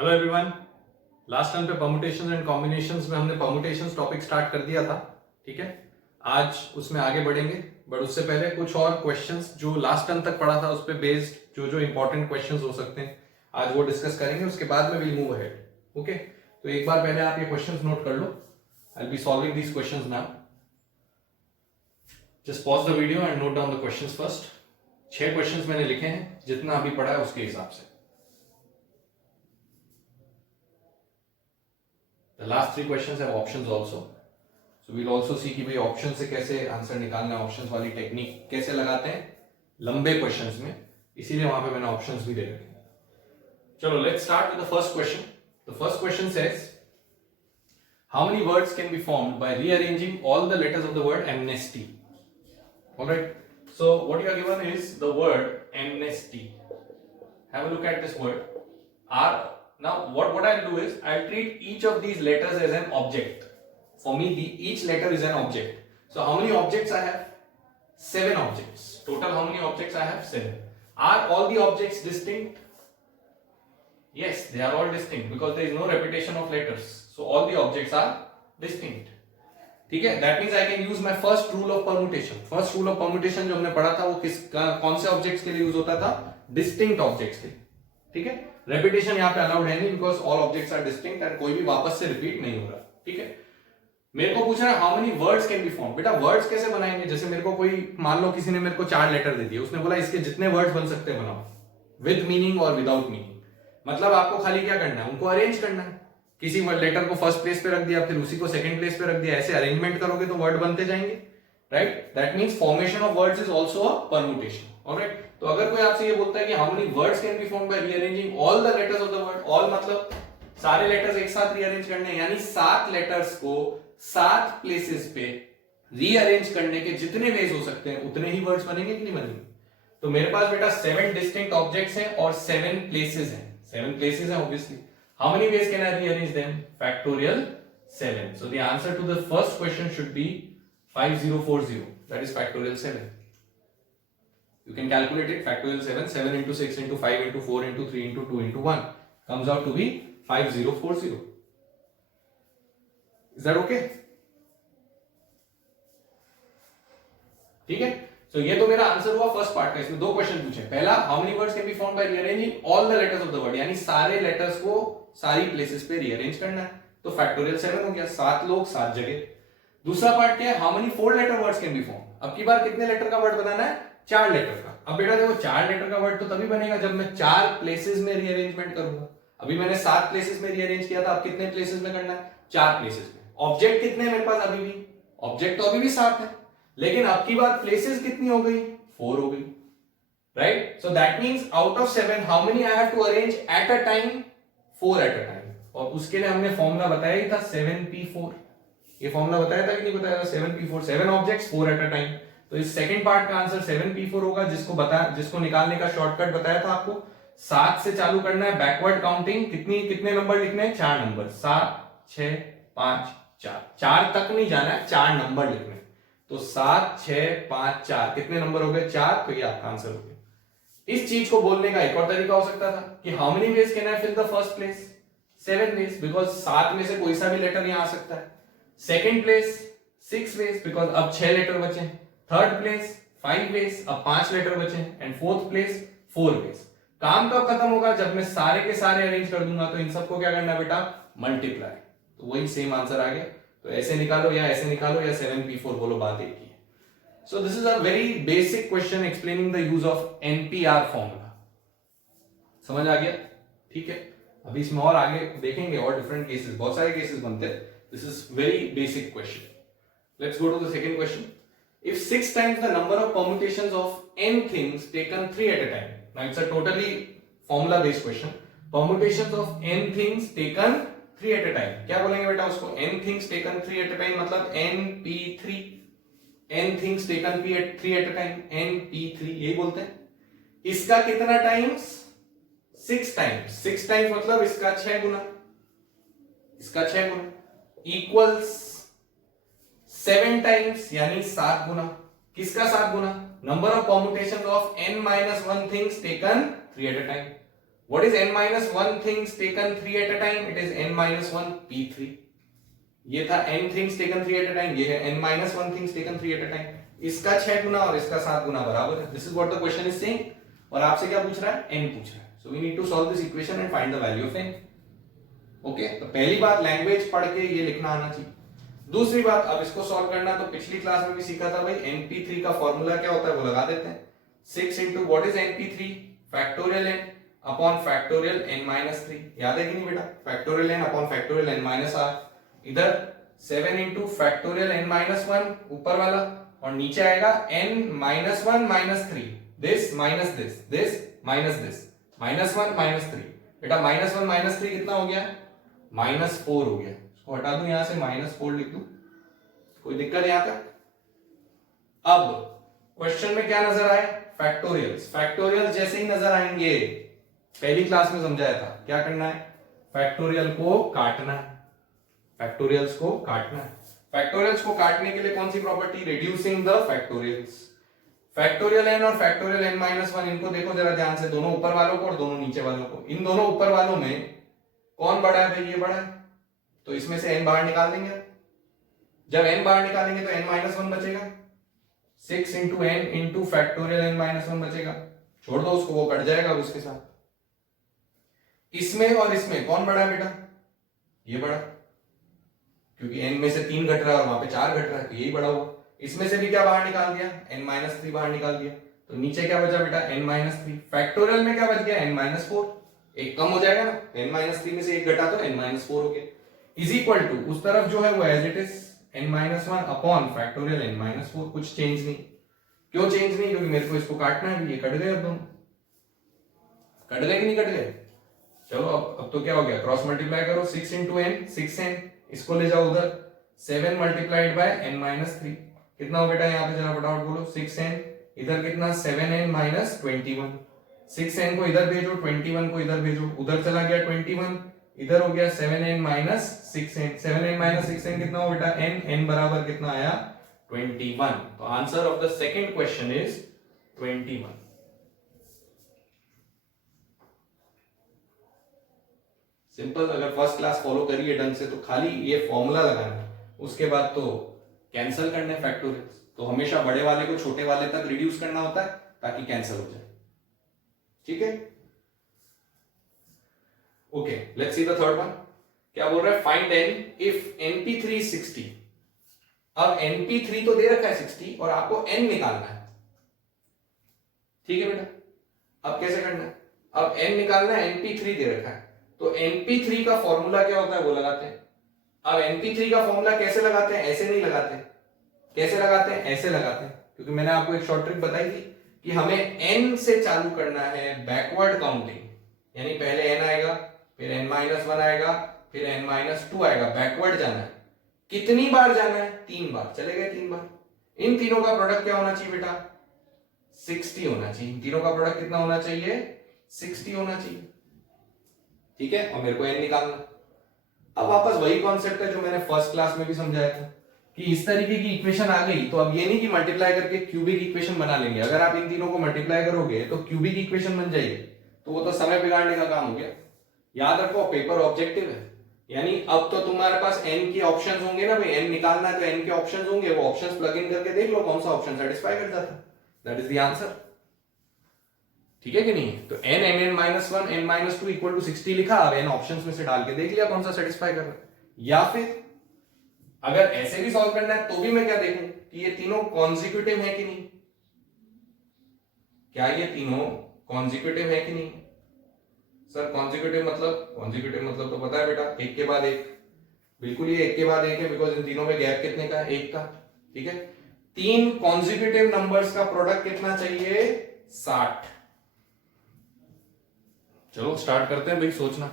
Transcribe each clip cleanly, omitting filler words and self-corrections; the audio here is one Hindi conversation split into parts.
Hello everyone. लास्ट टाइम पे परमुटेशंस एंड कॉम्बिनेशंस में हमने परमुटेशंस टॉपिक स्टार्ट कर दिया था, ठीक है। आज उसमें आगे बढ़ेंगे, बट उससे पहले कुछ और क्वेश्चंस जो लास्ट टाइम तक पढ़ा था उस पे बेस्ड जो जो इंपॉर्टेंट क्वेश्चंस हो सकते हैं आज वो डिस्कस करेंगे। उसके बाद में विल मूव अहेड। ओके, तो एक बार पहले आप ये क्वेश्चंस नोट कर लो। I will be solving these questions now. Just pause the video and note down the questions first. 6 questions मैंने लिखे हैं, जितना अभी पढ़ा है उसके हिसाब से। The last 3 questions have options also. So we'll also see कि भाई ऑप्शन से कैसे आंसर निकालना है, ऑप्शंस वाली टेक्निक कैसे लगाते हैं लंबे क्वेश्चंस में, इसीलिए वहां पे मैंने ऑप्शंस भी दे रखे हैं। चलो let's start with the first question. The first question says how many words can be formed by rearranging all the letters of the word amnesty? All right, so what you are given is the word amnesty. Have a look at this word. Now what I'll do is I'll treat each of these letters as an object. For me each letter is an object. So how many objects I have? 7 objects. Total how many objects I have? 7. Are all the objects distinct? Yes, they are all distinct because there is no repetition of letters. So all the objects are distinct. ठीक है, that means I can use my first rule of permutation. First rule of permutation जो हमने पढ़ा था वो कौन से objects के लिए यूज होता था? Distinct objects के लिए। ठीक है, रेपिटेशन यहाँ पे अलाउड है नहीं because all objects are distinct and कोई भी वापस से रिपीट नहीं हो रहा। ठीक है, मेरे को पूछ रहा है how many words can be form. बेटा वर्ड्स कैसे बनाएंगे? जैसे मेरे को कोई, मान लो किसी ने मेरे को 4 लेटर दे दिए, उसने बोला इसके जितने वर्ड्स बन सकते हैं बनाओ, विद मीनिंग और विदाउट मीनिंग। मतलब आपको खाली क्या करना है, उनको अरेंज करना है। किसी लेटर को फर्स्ट प्लेस पे रख दिया, फिर उसी को सेकंड प्लेस पे रख दिया, ऐसे अरेंजमेंट करोगे तो वर्ड बनते जाएंगे, right. That means formation of words is also a permutation. Alright, तो अगर कोई आपसे ये बोलता है कि how many words can be formed by rearranging all the letters of the word, all मतलब सारे लेटर्स एक साथ रीअरेंज करने हैं, यानी 7 लेटर्स को 7 प्लेसेस पे रीअरेंज करने के जितने वेज हो सकते हैं उतने ही वर्ड्स बनेंगे कि नहीं बनेंगे। तो मेरे पास बेटा 7 डिस्टिंक्ट ऑब्जेक्ट्स हैं और 7 प्लेसेस हैं। 7 प्लेसेस हैं obviously. How many ways can I rearrange them? Factorial 7। So the answer to the first question should be 5040, that is factorial 7. You can calculate it, factorial 7, 7 into 6 into 5 into 4 into 3 into 2 into 1 comes out to be 5040. Is that okay? ठीक है, so ये तो मेरा आंसर हुआ फर्स्ट पार्ट का। इसमें 2 क्वेश्चन पूछे। पहला, how many words can be formed by rearranging all the letters of the word, यानी सारे लेटर्स को सारी प्लेसेस पे रीअरेंज करना है, तो फैक्टोरियल 7 हो गया, 7 लोग 7 जगह। दूसरा पार्ट क्या है, how many 4 letter words can be form. अब की बार कितने लेटर का वर्ड बनाना है? 4 लेटर का। अब बेटा देखो 4 लेटर का वर्ड तो तभी बनेगा जब मैं 4 प्लेसेस में रीअरेंजमेंट करूंगा। अभी मैंने 7 प्लेसेस में रीअरेंज किया था, अब कितने प्लेसेस में करना है? 4 प्लेसेस में। ऑब्जेक्ट कितने हैं मेरे पास? अभी भी ऑब्जेक्ट तो अभी भी 7 है, लेकिन अब की बार प्लेसेस कितनी हो गई? 4 हो गई, right. So that means out of 7 how many I have to arrange at a time? 4 at a time. और उसके लिए हमने फॉर्मूला बताया ही था 7p4। ये फॉर्मूला बताया था कि नहीं बताया था? 7p4, 7 objects 4 at a time. तो इस सेकंड पार्ट का आंसर 7p4 होगा, जिसको निकालने का शॉर्टकट बताया था आपको। 7 से चालू करना है, बैकवर्ड काउंटिंग। कितने नंबर लिखने हैं? 4 नंबर, 7 6 5 4। 4 तक नहीं जाना है, 4 नंबर लिखने हैं। तो 7 6 5 4 कितने नंबर हो गए? 4। तो ये आपका आंसर हो गया। इस चीज को बोलने का एक और तरीका हो सकता था कि how many ways can I fill the first place? 7 ways, because 7 में से कोई सा भी लेटर यहां आ सकता है। सेकेंड प्लेस 6 वेज, बिकॉज अब 6 लेटर बचे हैं। थर्ड प्लेस 5 वेज, अब 5 लेटर बचे हैं। And fourth place 4 ways. काम कब खत्म होगा? जब मैं सारे के सारे अरेंज कर दूंगा। तो इन सबको क्या करना है बेटा? मल्टीप्लाई। तो वही सेम आंसर आ गया। तो ऐसे निकालो या ऐसे निकालो या 7p4 बोलो, बात एक ही है। So this is a very basic question explaining the use of NPR formula. समझ आ गया? ठीक है, अभी इसमें और आगे देखेंगे और डिफरेंट केसेस, बहुत सारे केसेस बनते हैं। This is very basic question. Let's go to the second question. If 6 times the number of permutations of n things taken 3 at a time. Now it's a totally formula based question. Permutations of n things taken 3 at a time. क्या बोलेंगे बेटा उसको? n things taken 3 at a time मतलब np3. n things taken 3 at a time np3, यही बोलते हैं। इसका कितना टाइम्स? 6 टाइम्स। 6 टाइम्स मतलब इसका 6 गुना, इसका 6 गुना इक्वल्स 7 टाइम्स, यानी 7 गुना। किसका 7 गुना? Number of permutation of n-1 things taken 3 at a time. What is n minus 1 things taken 3 at a time? It is n minus 1 p3. ये था n things taken 3 at a time, ये है n minus 1 things taken 3 at a time. इसका 6 गुना और इसका 7 गुना बराबर है. This is what the question is saying. और आपसे क्या पूछ रहा है? n पूछ रहा है. So we need to solve this equation and find the value of n. Okay, तो पहली बात लैंग्वेज पढ़ के ये लिखना आना चाहिए. दूसरी बात, अब इसको सॉल्व करना तो पिछली क्लास में भी सीखा था भाई, np3 का फॉर्मूला क्या होता है वो लगा देते हैं. 6 into what is np3 factorial n upon factorial n minus 3. याद है कि नहीं बेटा? Factorial n upon factorial n minus r. इधर 7 into फैक्टोरियल n minus 1 ऊपर वाला, और नीचे आएगा n minus 1 minus 3. this minus this minus this minus 1 minus 3. बेटा minus 1 minus 3 कितना हो गया? -4 हो गया. इसको हटा दूं यहां से, -4 लिख दूं. कोई दिक्कत यहां तक? अब क्वेश्चन में क्या नजर आए? फैक्टोरियल्स. फैक्टोरियल्स जैसे ही नजर आएंगे, पहली क्लास में समझाया था, क्या करना है? फैक्टोरियल को काटना है. फैक्टोरियल्स को काटना है. फैक्टोरियल्स को काटने के लिए कौन सी property? Reducing the factorials. Factorial n और फैक्टोरियल n minus 1, इनको देखो जरा ध्यान से, दोनों ऊपर वालों को और दोनों नीचे वालों को. इन दोनों ऊपर वालों में कौन बड़ा है भाई? ये बड़ा है, तो इसमें से n बाहर निकाल देंगे. जब n बाहर निकालेंगे तो n minus 1 बचेगा. 6 into n into factorial n minus 1 बचेगा. छोड़ दो उसको, वो कट जाएगा उसके साथ. इसमें और इसमें कौन बड़ा है बेटा? ये बड़ा, क्योंकि n में से 3 घट रहा है और वहां पे 4 घट रहा है, तो यही बड़ा हुआ. इसमें से भी क्या बाहर निकाल दिया? n minus 3 बाहर निकाल दिया, तो नीचे क्या बचा बेटा? n minus 3. फैक्टोरियल में क्या बच गया? n minus 4. एक कम हो जाएगा ना, n minus 3 में से एक घटा तो n minus 4 हो गया. इज इक्वल टू उस तरफ जो है वो as it is n minus 1 upon factorial n minus 4. कुछ चेंज नहीं. क्यों चेंज नहीं? क्योंकि मेरे को इसको काटना है. ये कट गए, अब दोनों कट गए कि नहीं कट गए? चलो अब तो क्या हो गया? क्रॉस मल्टीप्लाई करो. 6 into n 6n, इसको ले जाओ उधर. 7 मल्टीप्लाइड बाय n minus 3 कितना हो बेटा? यहाँ पे जरा फटाफट बोलो. 6n इधर कितना? 7n minus 21. 6n को इधर भेजो, 21 को इधर भेजो. उधर चला गया 21, इधर हो गया 7n minus 6n. 7n minus 6n कितना हो बेटा? n बराबर कितना आया? 21. तो answer of the second question is 21. Simple. अगर फर्स्ट क्लास फॉलो करिए ढंग से तो खाली ये फॉर्मूला लगाना है, उसके बाद तो कैंसिल करने फैक्टोरियल्स. तो हमेशा बड़े वाले को छोटे वाले तक रिड्यूस करना होता है ताकि कैंसिल हो जाए. ठीक है? Okay, let's see the third one. क्या बोल रहा है? Find n if np3 is 60. अब np3 तो दे रखा है 60 और आपको n निकालना है. ठीक है बेटा? अब कैसे करना है? अब n निकालना है, np3 दे रखा है, तो np3 का फॉर्मूला क्या होता है वो लगाते हैं. अब np3 का फॉर्मूला कैसे लगाते हैं? ऐसे नहीं लगाते. कैसे लगाते हैं? ऐसे लगाते हैं, क्योंकि मैंने आपको एक शॉर्ट ट्रिक बताई थी कि हमें n से चालू करना है बैकवर्ड काउंटिंग. यानी पहले n आएगा, फिर n minus 1 आएगा, फिर n minus 2 आएगा. बैकवर्ड जाना है. कितनी बार जाना है? 3 बार. चले गए 3 बार. इन तीनों का प्रोडक्ट क्या होना चाहिए बेटा? 60 होना चाहिए. इन तीनों का प्रोडक्ट कितना होना चाहिए? 60 होना चाहिए. ठीक है? और मेरे को n निकालना. अब वापस वही कॉन्सेप्ट है जो मैंने फर्स्ट क्लास में भी समझाया था कि इस तरीके की इक्वेशन आ गई तो अब ये नहीं कि मल्टीप्लाई करके क्यूबिक इक्वेशन बना लेंगे. अगर आप इन तीनों को मल्टीप्लाई करोगे तो क्यूबिक इक्वेशन बन जाएगी, तो वो तो समय बिगाड़ने का काम हो गया. याद रखो, पेपर ऑब्जेक्टिव है. यानी अब तो तुम्हारे पास n के ऑप्शंस होंगे ना भाई. n निकालना है तो n के ऑप्शंस होंगे, वो ऑप्शंस प्लग इन करके देख लो कौन सा ऑप्शन सेटिस्फाई कर जाता है. That is the answer. ठीक है कि नहीं? तो n n minus 1 n minus 2 equal to 60 लिखा. अब n ऑप्शंस में से डाल के देख लिया कौन सा सेटिस्फाई कर रहा है. या फिर अगर ऐसे भी सॉल्व करना है तो भी मैं क्या देखूं कि ये तीनों कॉन्जिक्यूटिव है कि नहीं. क्या ये तीनों कॉन्जिक्यूटिव है कि नहीं? सर कॉन्जिक्यूटिव मतलब तो पता है बेटा, एक के बाद एक. बिल्कुल ये एक के बाद एक है, बिकॉज इन तीनों में गैप कितने का है? 1 का. ठीक है? 3 कॉन्जिक्यूटिव नंबर्स का प्रोडक्ट कितना चाहिए? 60. चलो स्टार्ट करते हैं भाई. सोचना.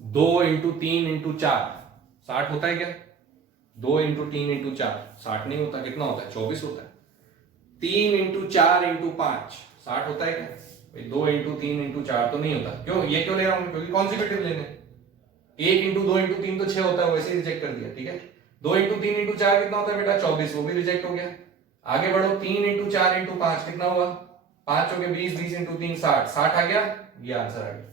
2 इंटू 3 इंटू 4 60 होता है क्या? 2 इंटू 3 इंटू 4 60 नहीं होता. कितना होता है? 24 होता है. 3 इंटू 4 इंटू 5 60 होता है क्या भाई? 2 इंटू 3 इंटू 4 तो नहीं होता. क्यों? ये क्यों ले रहा हूं? क्योंकि कॉन्जिक्यूटिव लेने. 1 इंटू 2 इंटू 3 तो 6 होता है, वैसे ही रिजेक्ट कर दिया. ठीक है? 2 इंटू 3 इंटू 4 कितना होता है बेटा? 24, वो भी रिजेक्ट हो गया. आगे बढ़ो. 3 इंटू 4 इंटू 5 कितना हुआ? 5 हो गया 20, 20 इंटू 3 60. 60 आ गया. ये आंसर आ गया.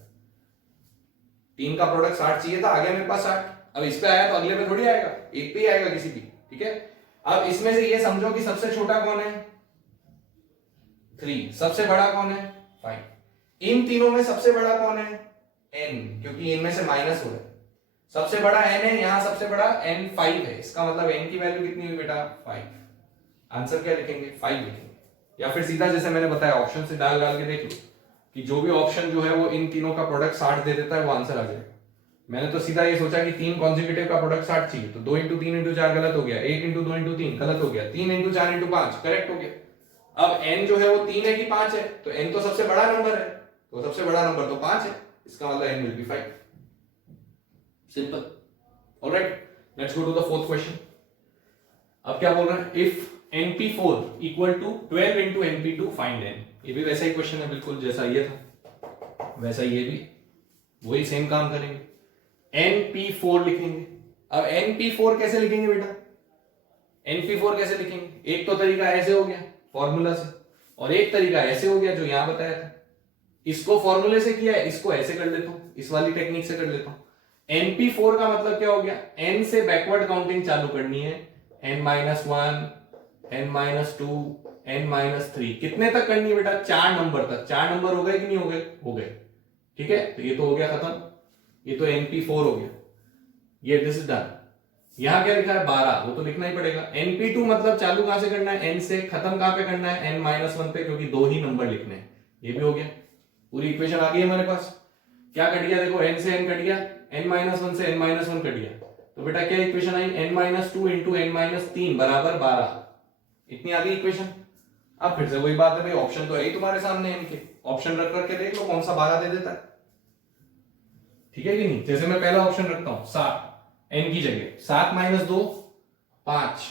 3 का प्रोडक्ट 60 चाहिए था, आ गया मेरे पास 60। अब इस पे आया तो अगले पे थोड़ी आएगा, एक पे ही आएगा किसी भी, ठीक है। अब इसमें से ये समझो कि सबसे छोटा कौन है 3, सबसे बड़ा कौन है 5। इन तीनों में सबसे बड़ा कौन है n, क्योंकि इनमें से माइनस हो रहा है। सबसे बड़ा n है, यहां सबसे बड़ा n 5 है, इसका मतलब n की वैल्यू कितनी हुई बेटा 5। आंसर क्या लिखेंगे 5 लिखेंगे, या फिर सीधा जैसे मैंने बताया ऑप्शन से डाल डाल के देख लो कि जो भी ऑप्शन जो है वो इन तीनों का प्रोडक्ट 60 दे देता है वो आंसर आ जाएगा। मैंने तो सीधा ये सोचा कि 3 कॉन्जिक्यूटिव का प्रोडक्ट 60 चाहिए, तो 2 इंटू 3 इंटू 4 गलत हो गया, 1 इंटू 2 इंटू 3 गलत हो गया, 3 इंटू 4 इंटू 5 करेक्ट हो गया। अब n जो है वो 3 है कि 5 है, तो n तो सबसे बड़ा नंबर है, तो सबसे बड़ा नंबर तो 5 है, इसका मतलब n will be 5। Simple. Alright, let's go to the fourth question. अब क्या बोल रहा है, if np4 equal to 12 into np2 find n। ये भी वैसा ही क्वेश्चन है बिल्कुल जैसा ये था, वैसा ये भी वही सेम काम करेंगे। np4 लिखेंगे। अब np4 कैसे लिखेंगे बेटा, np4 कैसे लिखेंगे, एक तो तरीका ऐसे हो गया फॉर्मूला से, और एक तरीका ऐसे हो गया जो यहां बताया था। इसको फॉर्मूले से किया है, इसको ऐसे कर लेता हूं, इस वाली टेक्निक से कर लेता हूं। np4 का मतलब क्या हो गया, n से बैकवर्ड काउंटिंग चालू करनी है, n-1, n-2, n-3, कितने तक करनी है बेटा, 4 नंबर तक। 4 नंबर हो गए कि नहीं हो गए, हो गए, ठीक है। तो ये तो हो गया खत्म, ये तो np4 हो गया, ये दिस इज डन। यहां क्या लिखा है 12, वो तो लिखना ही पड़ेगा। np2 मतलब चालू कहां से करना है, n से, खत्म कहां पे करना है, n-1 पे, क्योंकि 2 ही नंबर लिखने हैं। ये भी हो गया, पूरी इक्वेशन आ गई हमारे पास। क्या कट गया देखो, n से n कट गया, n-1 से n-1 कट गया, तो बेटा क्या इक्वेशन आई, n-2 इंटू n-3 बराबर 12। इतनी आ गई इक्वेशन। अब फिर से वही बात है भाई, ऑप्शन तो है ही तुम्हारे सामने, इनके ऑप्शन रख करके देख लो कौन सा 12 दे देता है, ठीक है कि नहीं। जैसे मैं पहला ऑप्शन रखता हूं 7, n की जगह 7 माइनस 2 5,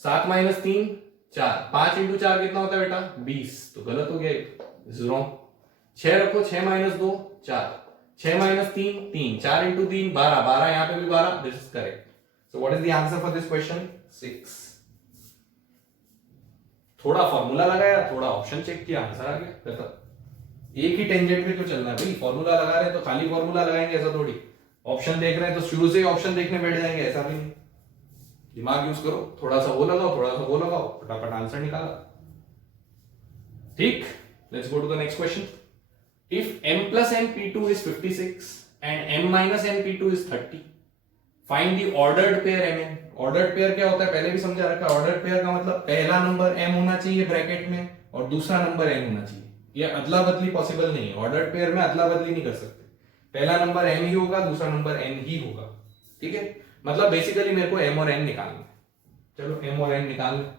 7 माइनस 3 4, 5 इंटू 4 कितना होता है बेटा 20, तो गलत हो गया, दिस इज रॉन्ग। 6 रखो, 6 माइनस 2 4, 6 माइनस 3 3, 4 इंटू 3 12, 12 यहां पे भी 12, this is correct. So what is the answer for this question 6। थोड़ा फॉर्मूला लगाया, थोड़ा ऑप्शन चेक किया, आंसर आ गया। तो एक ही टेंजेंट पे क्यों चलना है भाई, फॉर्मूला लगा रहे हैं तो खाली फॉर्मूला लगाएंगे ऐसा थोड़ी, ऑप्शन देख रहे हैं तो शुरू से ही ऑप्शन देखने बैठ जाएंगे, ऐसा भी नहीं। दिमाग यूज करो, थोड़ा सा वो लगाओ, थोड़ा सा वो लगाओ, फटाफट आंसर निकाला। ठीक, let's go to the next question. If m plus n p2 is 56 and m minus n p2 is 30, find the ordered pair mn। Ordered pair क्या होता है पहले भी समझा रखा है। ऑर्डर्ड पेयर का मतलब पहला नंबर m होना चाहिए ब्रैकेट में और दूसरा नंबर n होना चाहिए। ये अदला बदली पॉसिबल नहीं है, ऑर्डर्ड पेयर में अदला बदली नहीं कर सकते। पहला नंबर m ही होगा, दूसरा नंबर n ही होगा, ठीक है। मतलब बेसिकली मेरे को m और n निकालना है। चलो m और n निकाल लें,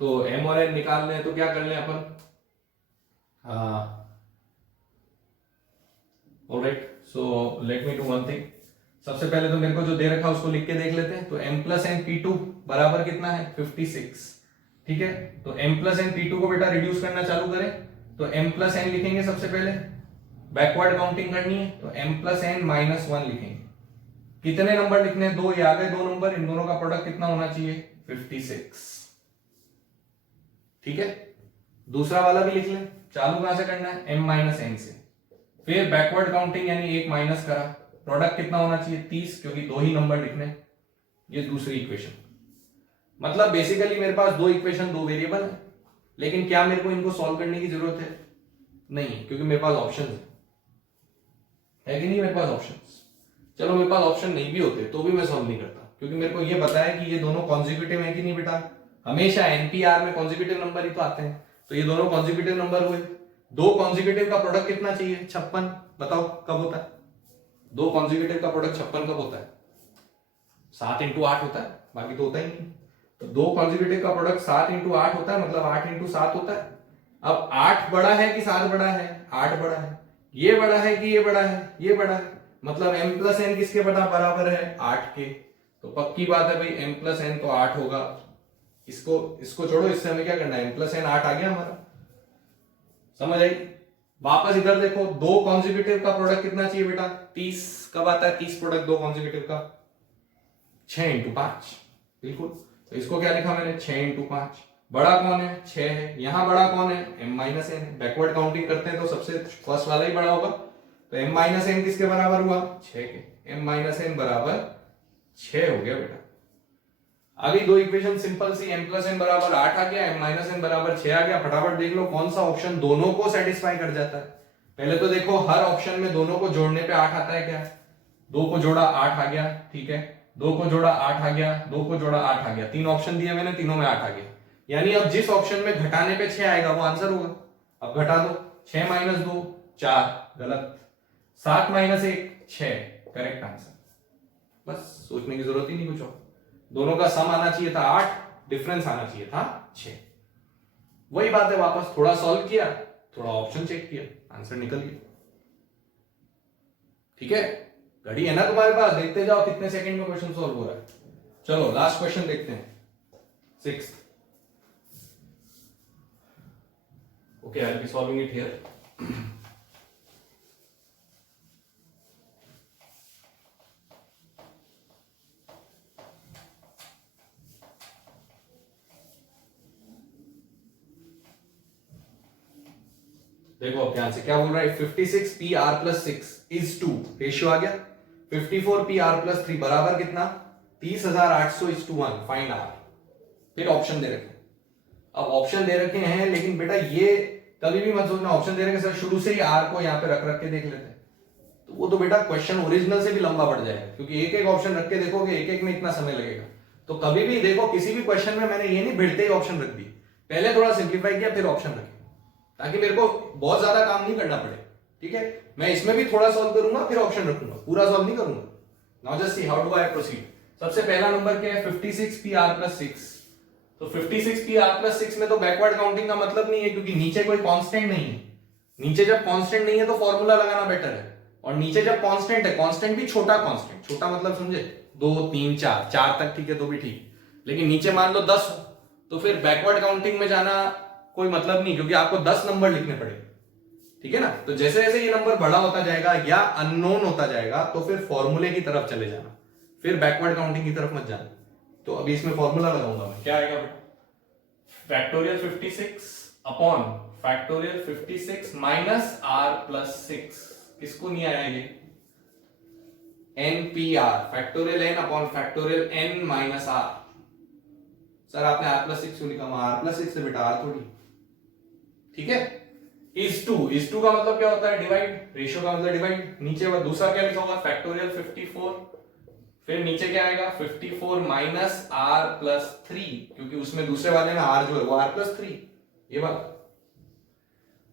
तो m और n निकाल लें तो क्या कर लें अपन, alright, so let me do one thing. सबसे पहले तो मेरे को जो दे रखा है उसको लिख के देख लेते हैं। तो m plus N P two बराबर कितना है 56, ठीक है। तो m plus N P two को बेटा रिड्यूस करना चालू करें, तो m प्लस एन लिखेंगे सबसे पहले, बैकवर्ड काउंटिंग करनी है तो m प्लस एन माइनस 1 लिखेंगे। कितने नंबर लिखने हैं, 2, ये आ गए 2 नंबर, इन दोनों का प्रोडक्ट कितना होना चाहिए 56, ठीक है। दूसरा वाला भी लिख लें, चालू कहां से करना है m माइनस एन से, फिर बैकवर्ड काउंटिंग यानी 1 माइनस करा, प्रोडक्ट कितना होना चाहिए 30, क्योंकि 2 ही नंबर लिखने। ये दूसरी इक्वेशन, मतलब बेसिकली मेरे पास 2 इक्वेशन 2 वेरिएबल है, लेकिन क्या मेरे को इनको सॉल्व करने की जरूरत है, नहीं, क्योंकि मेरे पास ऑप्शन है कि नहीं, मेरे पास ऑप्शन। चलो मेरे पास ऑप्शन नहीं भी होते तो भी मैं सॉल्व नहीं करता, क्योंकि मेरे को ये पता है कि ये दोनों कॉन्जिक्यूटिव है कि नहीं बेटा। हमेशा एनपीआर में कॉन्जिक्यूटिव नंबर ही तो आते हैं, तो ये दोनों कॉन्जिक्यूटिव नंबर हुए। 2 कॉन्जिक्यूटिव का प्रोडक्ट कितना चाहिए 56, बताओ कब होता है 2 कॉन्जिक्यूटिव का प्रोडक्ट 56 कब होता है, 7 इंटू 8 होता है, बाकी तो होता ही नहीं। तो 2 कॉन्जिक्यूटिव का प्रोडक्ट 7 इंटू 8 होता है, मतलब 8 इंटू 7 होता है। अब 8 बड़ा है कि 7 बड़ा है, 8 बड़ा है। ये बड़ा है कि ये बड़ा है, ये बड़ा है, मतलब m प्लस एन किसके बराबर है 8 के। तो पक्की बात है भाई m प्लस एन तो 8 होगा। इसको छोड़ो, इससे हमें क्या करना है, m प्लस एन 8 आ गया हमारा, समझ आई। वापस इधर देखो, 2 कॉन्जिक्यूटिव का प्रोडक्ट कितना चाहिए बेटा 30, कब आता है 30 प्रोडक्ट 2 कॉन्जिक्यूटिव का 6 इंटू 5, बिल्कुल। तो इसको क्या लिखा मैंने 6 इंटू 5। बड़ा कौन है 6 है, यहां बड़ा कौन है m माइनस एन है। बैकवर्ड काउंटिंग करते हैं तो सबसे फर्स्ट वाला ही बड़ा होगा, तो m माइनस n किसके बराबर हुआ? 6 के। m माइनस n बराबर 6 हो गया बेटा। आगे दो इक्वेशन सिंपल सी, m प्लस n बराबर 8 आ गया, m माइनस n बराबर 6 आ गया। फटाफट देख लो कौन सा ऑप्शन दोनों को सेटिस्फाई कर जाता है। पहले तो देखो हर ऑप्शन में दोनों को जोड़ने पे 8 आता है क्या? 2 को जोड़ा 8 आ गया, ठीक है। 2 को जोड़ा 8 आ गया, 2 को जोड़ा 8 आ गया। तीन ऑप्शन दिए मैंने, तीनों में 8 आ गया। यानी अब जिस ऑप्शन में घटाने पे 6 आएगा वो आंसर होगा। अब घटा दो, 6 माइनस 2 4, गलत। 7 माइनस 1 6, करेक्ट आंसर। बस सोचने की जरूरत ही नहीं कुछ और। दोनों का सम आना चाहिए था 8, डिफरेंस आना चाहिए था 6। वही बात है, वापस थोड़ा सॉल्व किया, थोड़ा ऑप्शन चेक किया, आंसर निकल गया। ठीक है, घड़ी है ना तुम्हारे पास, देखते जाओ कितने सेकंड में क्वेश्चन सॉल्व हो रहा है। चलो लास्ट क्वेश्चन देखते हैं, 6th। Okay, I will be solving it here. देखो अब ध्यान से क्या बोल रहा है, 56 P R plus 6 is 2, ratio आ गया। 54 पी आर प्लस 3 बराबर कितना? 30,800 इज टू 1, फाइंड आर। फिर ऑप्शन दे रखे। अब ऑप्शन दे रखे हैं, लेकिन बेटा ये कभी भी मत सोचना ऑप्शन दे रखे सर शुरू से ही आर को यहाँ पे रख रख के देख लेते हैं, तो वो तो बेटा क्वेश्चन ओरिजिनल से भी लंबा बढ़ जाएगा, क्योंकि एक एक ऑप्शन रख के देखोगे, एक एक में इतना समय लगेगा। तो कभी भी देखो किसी भी क्वेश्चन में मैंने ये नहीं भिड़ते ही ऑप्शन रख दी, पहले थोड़ा सिंप्लीफाई किया फिर ऑप्शन रखे, ताकि मेरे को बहुत ज्यादा काम नहीं करना पड़े। ठीक है, मैं इसमें भी थोड़ा सॉल्व करूंगा फिर ऑप्शन रखूंगा, पूरा सॉल्व नहीं करूंगा। Now just see how do I proceed. सबसे पहला नंबर क्या है? 56 पी आर प्लस 6। तो 56 पी आर प्लस 6 में तो बैकवर्ड काउंटिंग का मतलब नहीं है, क्योंकि नीचे कोई कांस्टेंट नहीं है। नीचे जब कांस्टेंट नहीं है तो फॉर्मूला लगाना बेटर है, और नीचे जब कांस्टेंट है, कांस्टेंट भी छोटा कांस्टेंट, छोटा मतलब समझे 2 3 4, 4 तक ठीक है तो भी ठीक, लेकिन नीचे मान लो 10 हो तो फिर बैकवर्ड काउंटिंग में जाना कोई मतलब नहीं, क्योंकि आपको 10 नंबर लिखने पड़ेंगे। ठीक है ना, तो जैसे जैसे ये नंबर बड़ा होता जाएगा या अननोन होता जाएगा तो फिर फॉर्मूले की तरफ चले जाना, फिर बैकवर्ड काउंटिंग की तरफ मत जाना। तो अभी इसमें फॉर्मूला लगाऊंगा मैं, क्या आएगा बेटा? Factorial 56 upon factorial 56 minus R plus 6। किसको नहीं आया ये? NPR, factorial n upon factorial n minus R. Sir आपने r प्लस 6 क्यों लिखा? r प्लस 6 से बेटा r थोड़ी। ठीक है, इज टू का मतलब क्या होता है? डिवाइड। रेशियो का मतलब डिवाइड। नीचे वो दूसरा क्या लिखा होगा? फैक्टोरियल 54, फिर नीचे क्या आएगा? 54 माइनस आर प्लस 3, क्योंकि उसमें दूसरे वाले में आर जो है वो आर प्लस 3, ये बात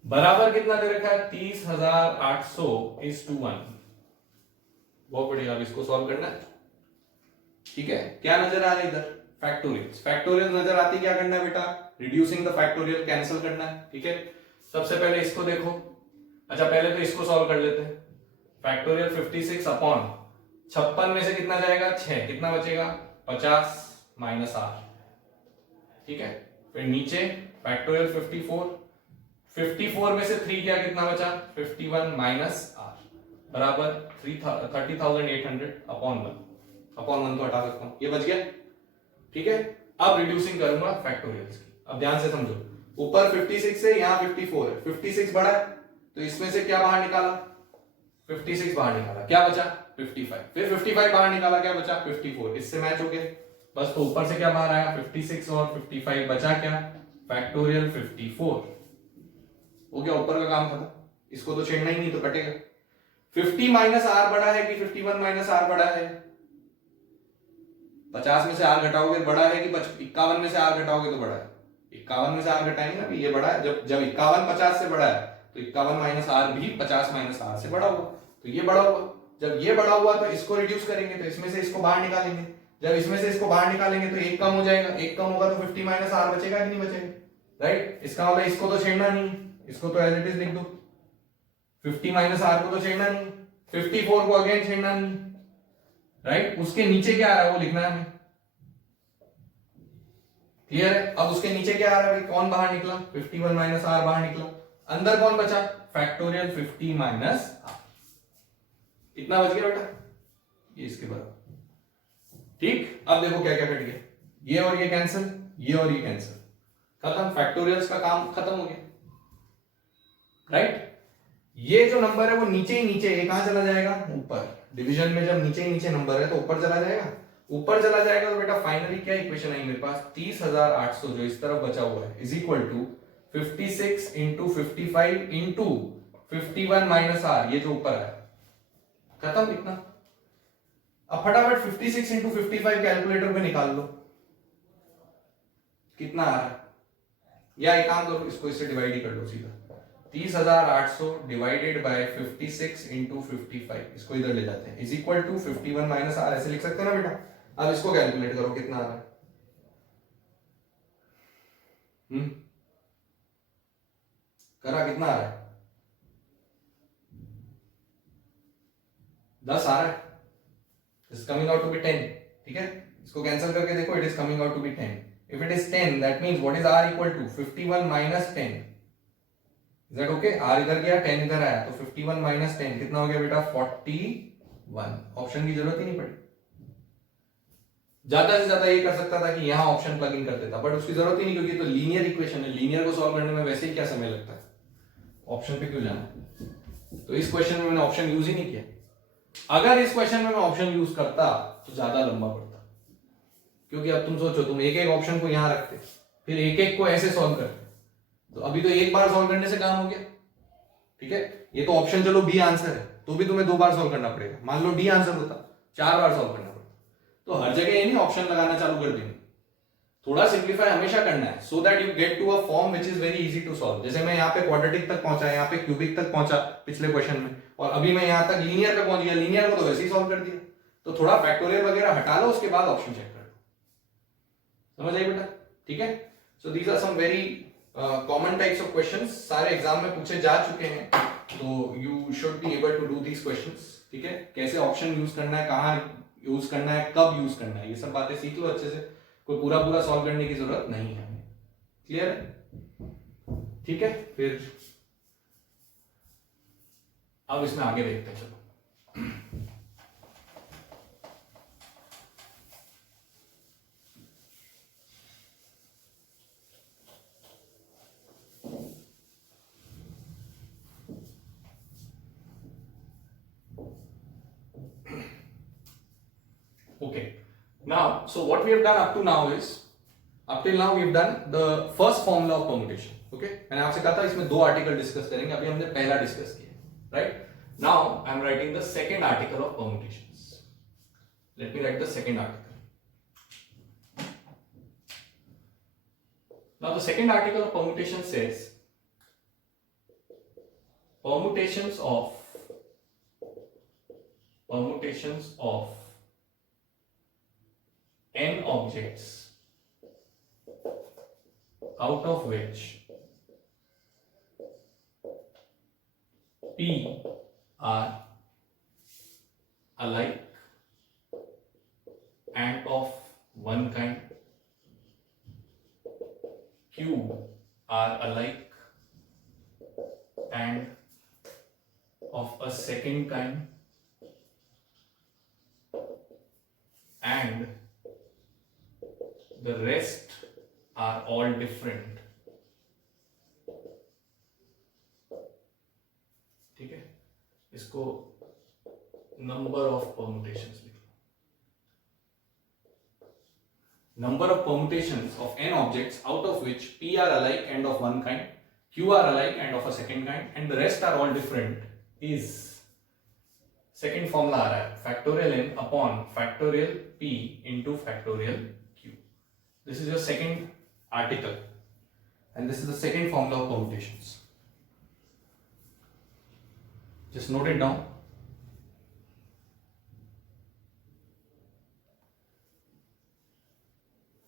बराबर कितना दे रखा है? 30,800 इज टू 1। बहुत बढ़िया, अब इसको सॉल्व करना है। ठीक है, क्या नजर आ रहा है इधर? फैक्टोरियल्स। फैक्टोरियल नजर आती क्या करना है बेटा? रिड्यूसिंग द फैक्टोरियल, कैंसिल करना है। ठीक है, सबसे पहले इसको देखो। अच्छा पहले तो इसको सॉल्व कर लेते हैं। फैक्टोरियल 56 अपॉन 56 में से कितना जाएगा? 6, कितना बचेगा? 50 माइनस आर। ठीक है, फिर नीचे फैक्टोरियल 54 में से 3 क्या, कितना बचा? 51 माइनस आर बराबर 30,800 अपॉन 1 तो हटा सकता हूं, ये बच गया। ठीक है, अब रिड्यूसिंग करूंगा फैक्टोरियल्स की। अब ध्यान से समझो, ऊपर 56 है, यहां 54 है। 56 बड़ा है तो इसमें से क्या बाहर निकाला? 56 बाहर निकाला, क्या बचा? 55। फिर 55 बाहर निकाला, क्या बचा? 54। इससे मैच हो गया बस। तो ऊपर से क्या बाहर आया? 56 और 55, बचा क्या? फैक्टोरियल 54। हो गया, ऊपर का काम खत्म। इसको तो छेड़ना ही नहीं, तो कटेगा। 50 माइनस आर बड़ा है कि 51 माइनस आर बड़ा है? 50 में से आर घटाओगे बड़ा है कि 51 में से आर घटाओगे तो बड़ा है? 51 में से आर घटाएंगे ना, ये बड़ा है। जब 51 50 से बड़ा है तो 51 माइनस आर भी 50 माइनस आर से बड़ा होगा, तो ये बड़ा हुआ। जब ये बड़ा हुआ तो इसको रिड्यूस करेंगे, तो इसमें से इसको बाहर निकालेंगे। जब इसमें से इसको बाहर निकालेंगे तो एक कम हो जाएगा, एक कम होगा तो 50 माइनस आर बचेगा कि नहीं बचेगा? राइट, इसका मतलब इसको तो छेड़ना नहीं, इसको तो एज इट इज लिख दो। 50 माइनस आर को तो छेड़ना नहीं, 54 को अगेन छेड़ना नहीं। राइट, उसके नीचे क्या आ रहा है वो लिखना है हमें। क्लियर है? अब उसके नीचे क्या आ रहा है भाई? कौन बाहर निकला? 51 माइनस आर बाहर निकला। अंदर कौन बचा? Factorial 50 minus R. इतना बच गया बेटा, ये इसके बराबर। ठीक, अब देखो क्या क्या कट गया। ये और ये कैंसिल, ये और ये कैंसिल, खत्म। फैक्टोरियल्स का काम खत्म हो गया। राइट, ये जो नंबर है वो नीचे ही नीचे, ये कहां चला जाएगा, ऊपर। डिवीजन में जब नीचे ही नीचे नंबर है तो ऊपर चला जाएगा। ऊपर चला जाएगा तो बेटा फाइनली क्या इक्वेशन आई मेरे पास, 30,800 जो इस तरफ बचा हुआ है is equal to 56 into 55 into 51 minus R, ये जो ऊपर है। खत्म इतना। अब फटाफट 56 इंटू 55 कैलकुलेटर पे निकाल लो, कितना आ रहा है, या एक काम करो इसको इससे डिवाइड ही कर लो सीधा। 30,800 डिवाइडेड बाय 56 इंटू 55, इसको इधर ले जाते हैं, is equal to 51 minus R, ऐसे लिख सकते हैं ना बेटा। अब इसको कैलकुलेट करो कितना आ रहा है। करा कितना आ रहा है, 10 आ रहा है। Is coming out to be 10। ठीक है, इसको कैंसिल करके देखो, it is coming out to be 10। If it is 10 that means what is r equal to 51 minus 10। Is that okay? r इधर गया 10 इधर आया तो 51 माइनस 10 कितना हो गया बेटा, 41। ऑप्शन की जरूरत ही नहीं पड़ी। ज्यादा से ज्यादा ये कर सकता था कि यहां ऑप्शन प्लग इन कर देता, बट उसकी जरूरत ही नहीं, क्योंकि तो लीनियर इक्वेशन है, लीनियर को सॉल्व करने में वैसे ही क्या समय लगता है, ऑप्शन पे क्यों जाना। तो इस क्वेश्चन में मैंने ऑप्शन यूज ही नहीं किया। अगर इस क्वेश्चन में मैं ऑप्शन यूज करता तो ज्यादा लंबा पड़ता, क्योंकि अब तुम सोचो, तुम एक एक ऑप्शन को यहां रखते फिर एक एक को ऐसे सॉल्व करते, तो अभी तो एक बार सॉल्व करने से काम हो गया। ठीक है, ये तो ऑप्शन चलो बी आंसर है, तो भी तुम्हें 2 बार सॉल्व करना पड़ेगा। मान लो डी आंसर होता, 4 बार सॉल्व करना पड़ता। तो हर जगह ये नहीं ऑप्शन लगाना चालू कर देंगे, थोड़ा सिंप्लीफाई हमेशा करना है, so that you get to a form which is very easy to solve. जैसे मैं यहाँ पे क्वाड्रेटिक तक पहुंचा, यहाँ पे क्यूबिक तक पहुंचा पिछले क्वेश्चन में, और अभी मैं यहाँ तक लीनियर पे पहुंच गया, लीनियर को तो वैसे ही सॉल्व कर दिया। तो थोड़ा फैक्टोरियल वगैरह हटा लो, उसके बाद ऑप्शन चेक कर लो। समझ आई बेटा? ठीक है, so these are some very common types of questions, सारे एग्जाम में पूछे जा चुके हैं, तो you should be able to do these questions. ठीक है, कैसे ऑप्शन यूज करना है, कहाँ यूज करना है, कब यूज करना है, ये सब बातें सीख लो अच्छे से। कोई पूरा पूरा सॉल्व करने की जरूरत नहीं है। क्लियर है? ठीक है, फिर अब इसमें आगे देखते हैं। चलो okay, now so what we have done up to now is, up till now we have done the first formula of permutation. Okay, मैंने आपसे कहा था इसमें 2 आर्टिकल डिस्कस करेंगे, अभी हमने पहला डिस्कस किया, right? Now I am writing the second article of permutations. Let me write the second article. Now the second article of permutation says permutations of n objects out of which p are alike and of one kind, q are alike and of a second kind, and the rest are all different. ठीक है, इसको नंबर ऑफ परमुटेशंस लिख लो। Number of permutations of n objects out of which p are alike and of one kind, q are alike and of a second kind, and the rest are all different is, second formula आ रहा है factorial n upon factorial p into factorial q. This is your second article and this is the second formula of permutations. Just note it down.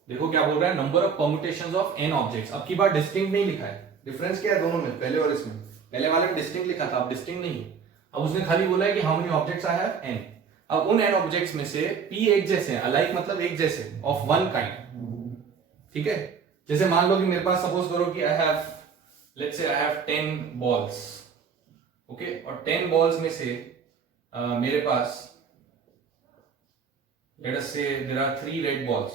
देखो क्या बोल रहा है, number of permutations of n objects. अब की बार डिस्टिंक्ट नहीं लिखा है, डिफरेंस क्या है दोनों में, पहले और इसमें। पहले वाले में डिस्टिंक्ट लिखा था, अब डिस्टिंक्ट नहीं। अब उसने खाली बोला है कि how many objects I have n। अब उन n ऑब्जेक्ट्स में से p एक जैसे हैं, अलाइक मतलब एक जैसे, ऑफ वन काइंड। ठीक है, जैसे मान लो कि मेरे पास सपोज करो कि I have, let's say I have 10 balls, okay, और 10 बॉल्स में से मेरे पास लेट अस से there are 3 red balls.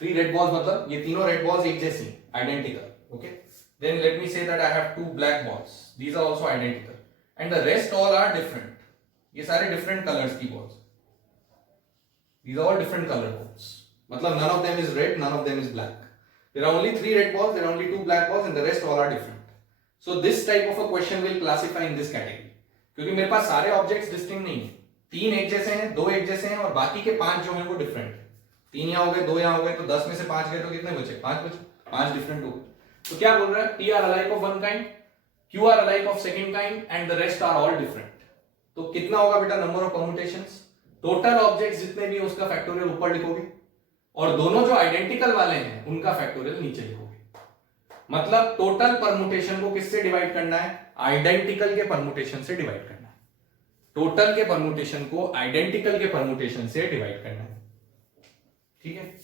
3 red balls मतलब ये तीनों रेड बॉल्स एक जैसी, identical, okay. then let me say that I have two black balls, these are also identical and the rest all are different. ये सारे different colors की balls, these are all different color balls, मतलब none of them is red, none of them is black. There are only 3 red balls, there are only 2 black balls and the rest all are different. So this type of a question will classify in this category, क्योंकि मेरे पास सारे ऑब्जेक्ट्स डिस्टिंक्ट नहीं है, 3 एक जैसे हैं, 2 एक जैसे हैं और बाकी के 5 जो हैं वो डिफरेंट है. 3 यहाँ हो गए, 2 यहाँ हो गए, तो 10 में से 5 गए तो कितने बचे? 5 बचे, 5 डिफरेंट हो गए. तो क्या बोल रहा है? P are alike of one kind, Q are alike of second kind and the rest are all different. तो कितना होगा बेटा number of permutations? Total objects जितने भी उसका फैक्टोरियल ऊपर लिखोगे और दोनों जो आइडेंटिकल वाले हैं उनका फैक्टोरियल नीचे लिखोगे. मतलब टोटल परम्यूटेशन को किससे डिवाइड करना है? आइडेंटिकल के परम्यूटेशन से डिवाइड करना है. टोटल के परम्यूटेशन को आइडेंटिकल के परम्यूटेशन से डिवाइड करना है. ठीक है,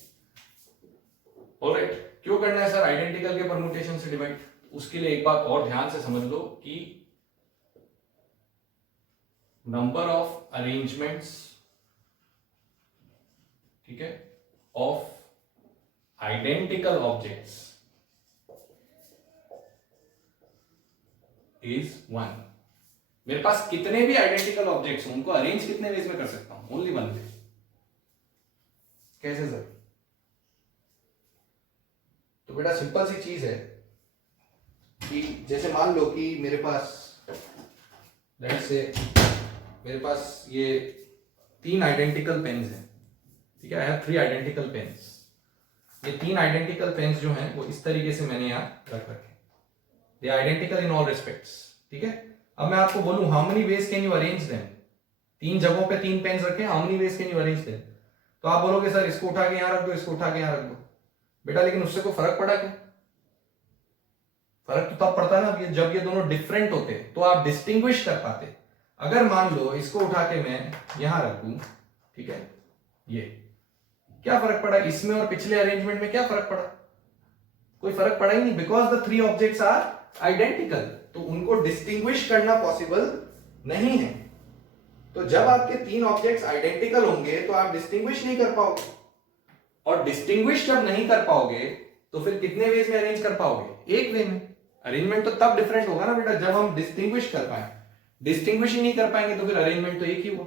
ऑलराइट. क्यों करना है सर आइडेंटिकल के परम्यूटेशन से डिवाइड? उसके लिए एक बात और ध्यान से समझ लो कि नंबर ऑफ अरेंजमेंट्स, ठीक है, ऑफ आइडेंटिकल ऑब्जेक्ट्स इज 1. मेरे पास कितने भी आइडेंटिकल ऑब्जेक्ट्स हो उनको अरेंज कितने वेज में कर सकता हूं? ओनली 1 वे. कैसे सर? तो बेटा सिंपल सी चीज है कि जैसे मान लो कि मेरे पास लेट्स से मेरे पास ये 3 आइडेंटिकल पेन्स हैं. ठीक है, आई हैव 3 आइडेंटिकल पेन्स. ये 3 आइडेंटिकल पेन्स जो हैं वो इस तरीके से मैंने यहां रख रखे. They are identical in all respects. ठीक है, अब मैं आपको बोलूं how many ways can you arrange them? 3 जगहों पे 3 पेन्स रखे, how many ways can you arrange them? तो आप बोलोगे सर इसको उठा के यहां रख दो, इसको उठा के यहां रख दो. बेटा लेकिन उससे कोई फर्क पड़ा क्या? फर्क तो तब पड़ता है ना जब ये दोनों डिफरेंट होते, तो आप डिस्टिंग्विश कर पाते. अगर मान लो इसको उठा के मैं यहां रख दूं, ठीक है, ये क्या फर्क पड़ा? इसमें और पिछले अरेंजमेंट में क्या फर्क पड़ा? कोई फर्क पड़ा ही नहीं, because the 3 objects are identical. तो उनको डिस्टिंग्विश करना पॉसिबल नहीं है. तो जब आपके 3 ऑब्जेक्ट्स आइडेंटिकल होंगे तो आप डिस्टिंग्विश नहीं कर पाओगे, और डिस्टिंग्विश जब नहीं कर पाओगे तो फिर कितने वेज में अरेंज कर पाओगे? एक वे में. अरेंजमेंट तो तब डिफरेंट होगा ना बेटा जब हम डिस्टिंग्विश कर पाए. डिस्टिंग्विश ही नहीं कर पाएंगे तो फिर अरेंजमेंट तो एक ही हुआ,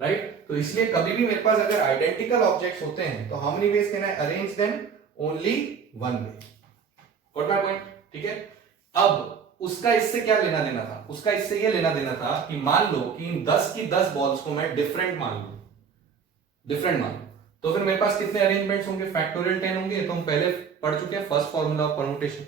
राइट? तो इसलिए कभी भी मेरे पास अगर आइडेंटिकल ऑब्जेक्ट्स होते हैं तो how many ways can I arrange them? Only 1 way. Got my point? ठीक है. अब उसका इससे क्या लेना देना था? उसका इससे ये लेना देना था कि मान लो कि इन 10 की 10 बॉल्स को मैं डिफरेंट मान लूं, डिफरेंट मान लूं, तो फिर मेरे पास कितने अरेंजमेंट्स होंगे? फैक्टोरियल 10 होंगे. तो हम पहले पढ़ चुके हैं फर्स्ट फॉर्मूला ऑफ परम्यूटेशन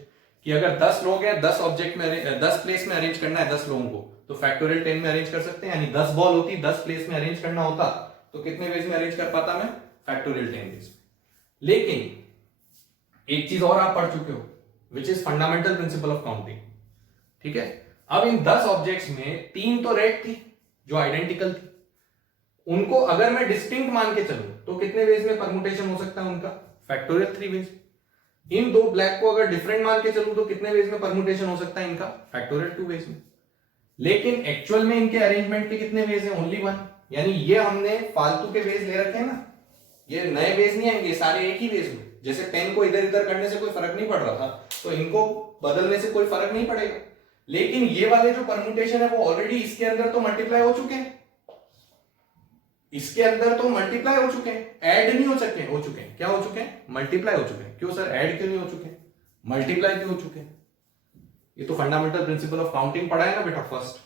कि अगर 10 लोग हैं, 10 ऑब्जेक्ट में 10 प्लेस में अरेंज करना है 10 लोगों को, तो फैक्टोरियल 10 में अरेंज कर सकते हैं. यानी 10 बॉल होती, 10 प्लेस में अरेंज करना होता, तो कितने वेज में अरेंज कर पाता मैं? फैक्टोरियल 10 वेज में. लेकिन एक चीज और आप पढ़ चुके हो which is fundamental principle of counting. ठीक है, अब इन 10 ऑब्जेक्ट्स में 3 तो रेड थी जो आइडेंटिकल थी, उनको अगर मैं डिस्टिंक्ट मान के चलूं तो कितने वेज में परम्यूटेशन हो सकता है उनका? Factorial 3 veg. इन 2 ब्लैक को अगर डिफरेंट मान के चलूं तो कितने वेज में परम्यूटेशन हो सकता है इनका? फैक्टोरियल 2 वेज में. लेकिन एक्चुअल में इनके अरेंजमेंट के कितने वेज हैं? ओनली 1. यानी ये हमने फालतू के वेज ले रखे हैं ना, ये नए वेज नहीं आएंगे, सारे एक ही वेज में. जैसे पेन को इधर इधर करने से कोई फर्क नहीं पड़ रहा था, तो इनको बदलने से कोई फर्क नहीं पड़ेगा. लेकिन ये वाले जो परम्यूटेशन है वो ऑलरेडी इसके अंदर तो मल्टीप्लाई हो चुके हैं, इसके अंदर तो मल्टीप्लाई हो चुके हैं, ऐड नहीं हो सके, हो चुके हैं. क्या हो चुके हैं? मल्टीप्लाई हो चुके हैं. क्यों सर ऐड क्यों नहीं हो चुके? मल्टीप्लाई क्यों हो चुके हैं? ये तो फंडामेंटल प्रिंसिपल ऑफ काउंटिंग पढ़ा है ना बेटा फर्स्ट,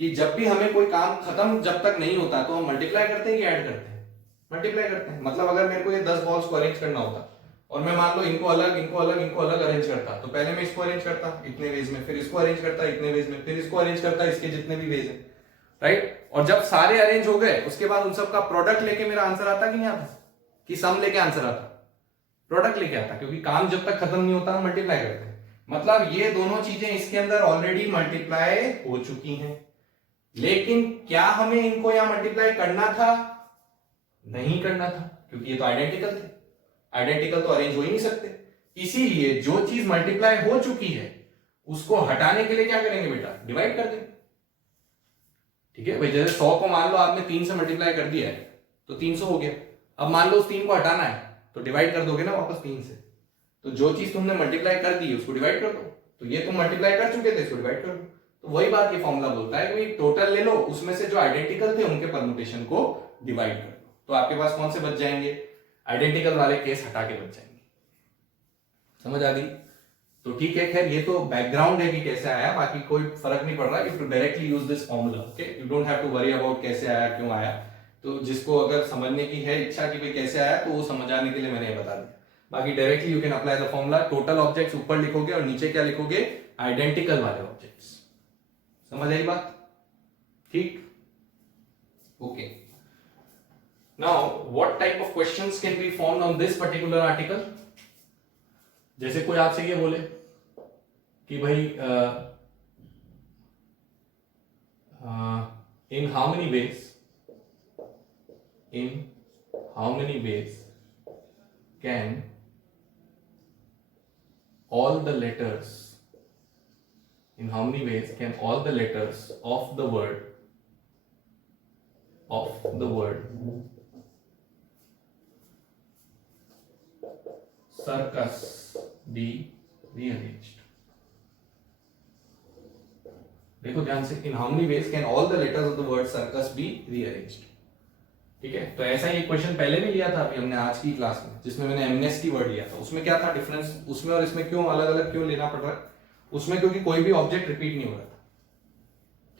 कि जब भी हमें कोई काम खत्म जब तक नहीं होता तो हम मल्टीप्लाई करते हैं कि ऐड करते हैं? मल्टीप्लाई करते हैं. मतलब अगर मेरे को ये 10 बॉल्स को अरेंज करना होता और मैं मान लो इनको अलग इनको अलग इनको अलग अरेंज करता, तो पहले मैं इसको अरेंज करता इतने वेज में, फिर इसको अरेंज करता इतने वेज में, फिर इसको अरेंज करता इसके जितने भी वेज हैं, राइट? और जब सारे अरेंज हो गए उसके बाद उन सब का प्रोडक्ट लेके मेरा आंसर आता कि नहीं आता? कि सम लेके आंसर आता? प्रोडक्ट लेके आता, क्योंकि काम जब तक खत्म नहीं होता हम मल्टीप्लाई करते हैं. मतलब ये दोनों चीजें इसके अंदर ऑलरेडी मल्टीप्लाई हो चुकी हैं. लेकिन क्या हमें इनको यहां मल्टीप्लाई करना था? नहीं करना था, क्योंकि ये तो आइडेंटिकल थे. आइडेंटिकल तो अरेंज हो ही नहीं सकते. इसीलिए जो चीज मल्टीप्लाई हो चुकी है उसको हटाने के लिए क्या करेंगे बेटा? डिवाइड कर देंगे. ठीक है भाई, जैसे 100 को मान लो आपने 3 से मल्टीप्लाई कर दिया है तो 300 हो गया. अब मान लो उस 3 को हटाना है तो डिवाइड कर दोगे ना वापस 3 से, तो जो चीज तुमने मल्टीप्लाई कर दी उसको डिवाइड कर दो, तो ये तुम मल्टीप्लाई कर चुके थे इसको डिवाइड कर दो। तो वही बात ये फॉर्मूला बोलता है कि टोटल ले लो, उसमें से जो आइडेंटिकल थे उनके परमुटेशन को डिवाइड कर दो। तो आपके पास कौन से बच जाएंगे, आइडेंटिकल वाले केस हटा के बच जाएंगे। समझ आ गई? तो ठीक है, खैर ये तो बैकग्राउंड है कि कैसे आया, बाकी कोई फर्क नहीं पड़ रहा। You to directly use this formula, okay, you don't have to worry about कैसे आया क्यों आया। तो जिसको अगर समझने की है इच्छा कि भाई कैसे आया, तो वो समझाने के लिए मैंने ये बता दिया। बाकी directly you can apply the formula. Total objects ऊपर लिखोगे और नीचे क्या लिखोगे, आइडेंटिकल वाले ऑब्जेक्ट्स। समझ आई बात? ठीक, okay. Now what type of questions can be formed on this particular article. जैसे कोई आपसे ये बोले कि भाई इन how many ways can all the letters in how many ways can all the letters of the word circus be rearranged। देखो ध्यान से, in how many ways can all the letters of the word circus be rearranged। ठीक है, तो ऐसा ही एक क्वेश्चन पहले भी लिया था अभी हमने आज की क्लास में, जिसमें मैंने एमनेस्टी वर्ड लिया था। उसमें क्या था डिफरेंस उसमें और इसमें, क्यों अलग अलग क्यों लेना पड़ रहा है उसमें, क्योंकि कोई भी ऑब्जेक्ट रिपीट नहीं हो रहा था।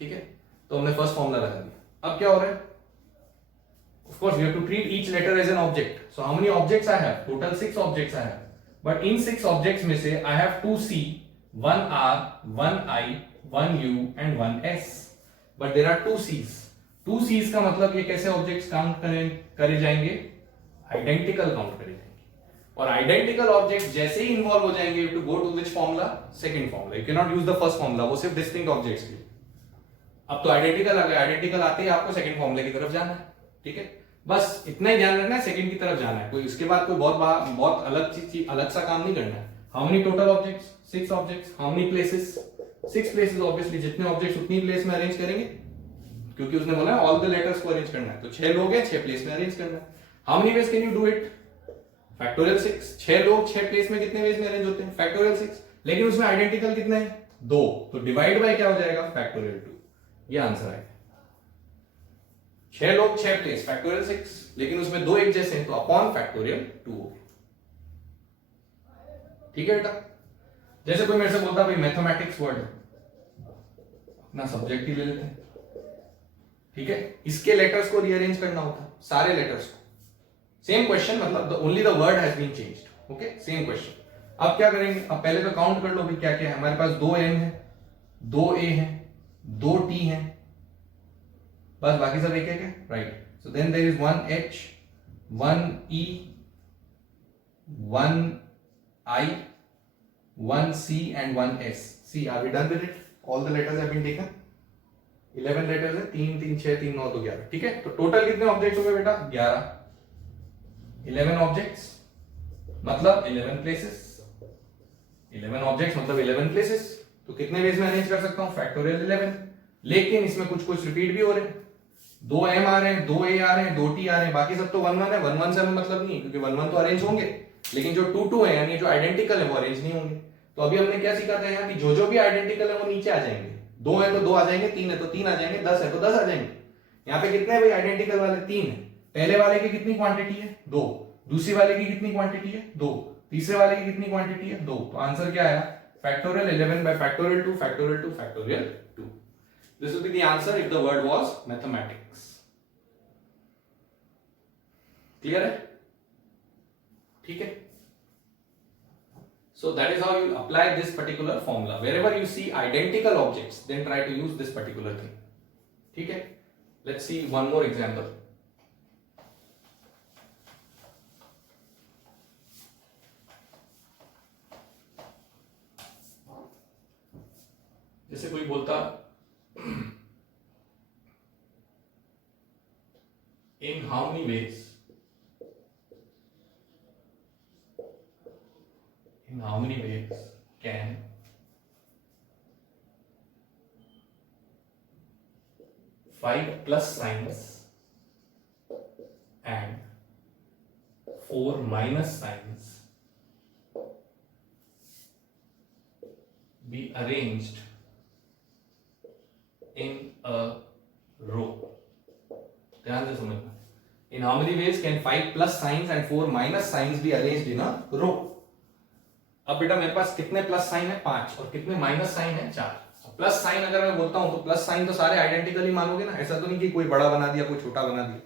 ठीक है, तो हमने फर्स्ट फॉर्मूला लगा दिया। अब क्या हो रहा है, of course we have to treat each letter as an object. So how many objects I have, total 6 objects I have, but in 6 objects में से I have 2 C, 1 R, 1 I, 1 U and 1 S, but there are 2 C's। 2 C's का मतलब ये कैसे ऑब्जेक्ट्स काउंट करे जाएंगे, आइडेंटिकल काउंट करे जाएंगे। और आइडेंटिकल ऑब्जेक्ट जैसे ही इन्वॉल्व हो जाएंगे, you to go to which formula, second formula. You can not use the first formula, वो सिर्फ डिस्टिंक्ट ऑब्जेक्ट्स के लिए। अब तो आइडेंटिकल आ गए, आइडेंटिकल आते ही आपको सेकंड फॉर्मूले की तरफ जाना है। ठीक है, बस इतना ही ध्यान रखना है, सेकंड की तरफ जाना है। कोई इसके बाद कोई बहुत अलग चीज अलग सा काम नहीं करना है। How many total objects, 6 objects. How many places, 6 places. Obviously जितने ऑब्जेक्ट्स उतनी प्लेस में अरेंज करेंगे, क्योंकि उसने बोला ऑल द लेटर्स को अरेंज करना है, तो 6 लोग हैं 6 प्लेस में अरेंज करना है। How many ways can you do it, factorial 6। 6 लोग 6 प्लेस में कितने वेज में अरेंज होते हैं, फैक्टोरियल 6। लेकिन उसमें आइडेंटिकल कितने हैं, 2, तो डिवाइड बाय क्या हो जाएगा, फैक्टोरियल 2। ये आंसर आएगा। 6 लोग 6 प्लेस, फैक्टोरियल 6, लेकिन उसमें 2 एक जैसे हैं, तो अपॉन फैक्टोरियल 2 हो गया। ठीक है बेटा, जैसे कोई मेरे से बोलता भाई मैथमेटिक्स वर्ड, अपना सब्जेक्ट ही ले लेते हैं। ठीक है, इसके लेटर्स को रीअरेंज करना होता, सारे लेटर्स को। सेम क्वेश्चन, मतलब only the word has been changed. Okay, same question. अब क्या करेंगे, अब पहले तो काउंट कर लो भाई क्या क्या है हमारे पास। 2 M है, 2 A है, 2 T है, बस बाकी सब एक एक है, right. So then there is 1 H, 1 E, 1 I, 1 C and 1 S। See, are we done with it? All the letters have been taken. 11 letters है, 3 3 6 3 9 तो 11। ठीक है, तो टोटल कितने ऑब्जेक्ट्स हो गए बेटा, 11। 11 ऑब्जेक्ट्स मतलब 11 प्लेसेस। 11 ऑब्जेक्ट्स मतलब 11 प्लेसेस। तो कितने वेज में अरेंज कर सकता हूं, फैक्टोरियल 11। लेकिन इसमें कुछ कुछ रिपीट भी हो रहे हैं। 2 M आ रहे हैं, 2 A आ रहे हैं, 2 T आ रहे हैं, बाकी सब तो 1 1 है। 1 1 से हमें मतलब नहीं है, क्योंकि 1 1 तो अरेंज होंगे, लेकिन जो 2 2 है यानी जो आइडेंटिकल है वो अरेंज नहीं होंगे। तो अभी हमने क्या सीखा था यहाँ कि जो भी आइडेंटिकल है वो नीचे आ जाएंगे। 2 है तो 2 आ जाएंगे, 3 है तो 3 आ जाएंगे, 10 है तो 10 आ जाएंगे। यहाँ पे कितने भाई आइडेंटिकल वाले, 3 है। पहले वाले की कितनी क्वांटिटी है, 2। दूसरी वाले की कितनी क्वांटिटी है, 2। तीसरे वाले की कितनी क्वांटिटी है, 2। तो आंसर क्या आया, factorial 11 by factorial 2 factorial 2 factorial 2। This will be the answer if the word was mathematics। Clear है? ठीक है, so that is how you apply this particular formula wherever you see identical objects, then try to use this particular thing। ठीक है, let's see one more example। जैसे कोई बोलता in how many ways can 5 plus signs and 4 minus signs be arranged in a row. ध्यान से समझना. In how many ways can 5 plus signs and 4 minus signs be arranged in a row? अब बेटा मेरे पास कितने प्लस साइन है 5 और कितने माइनस साइन है 4. प्लस साइन अगर मैं बोलता हूं तो प्लस साइन तो सारे आइडेंटिकल ही मानोगे ना. ऐसा तो नहीं कि कोई बड़ा बना दिया कोई छोटा बना दिया.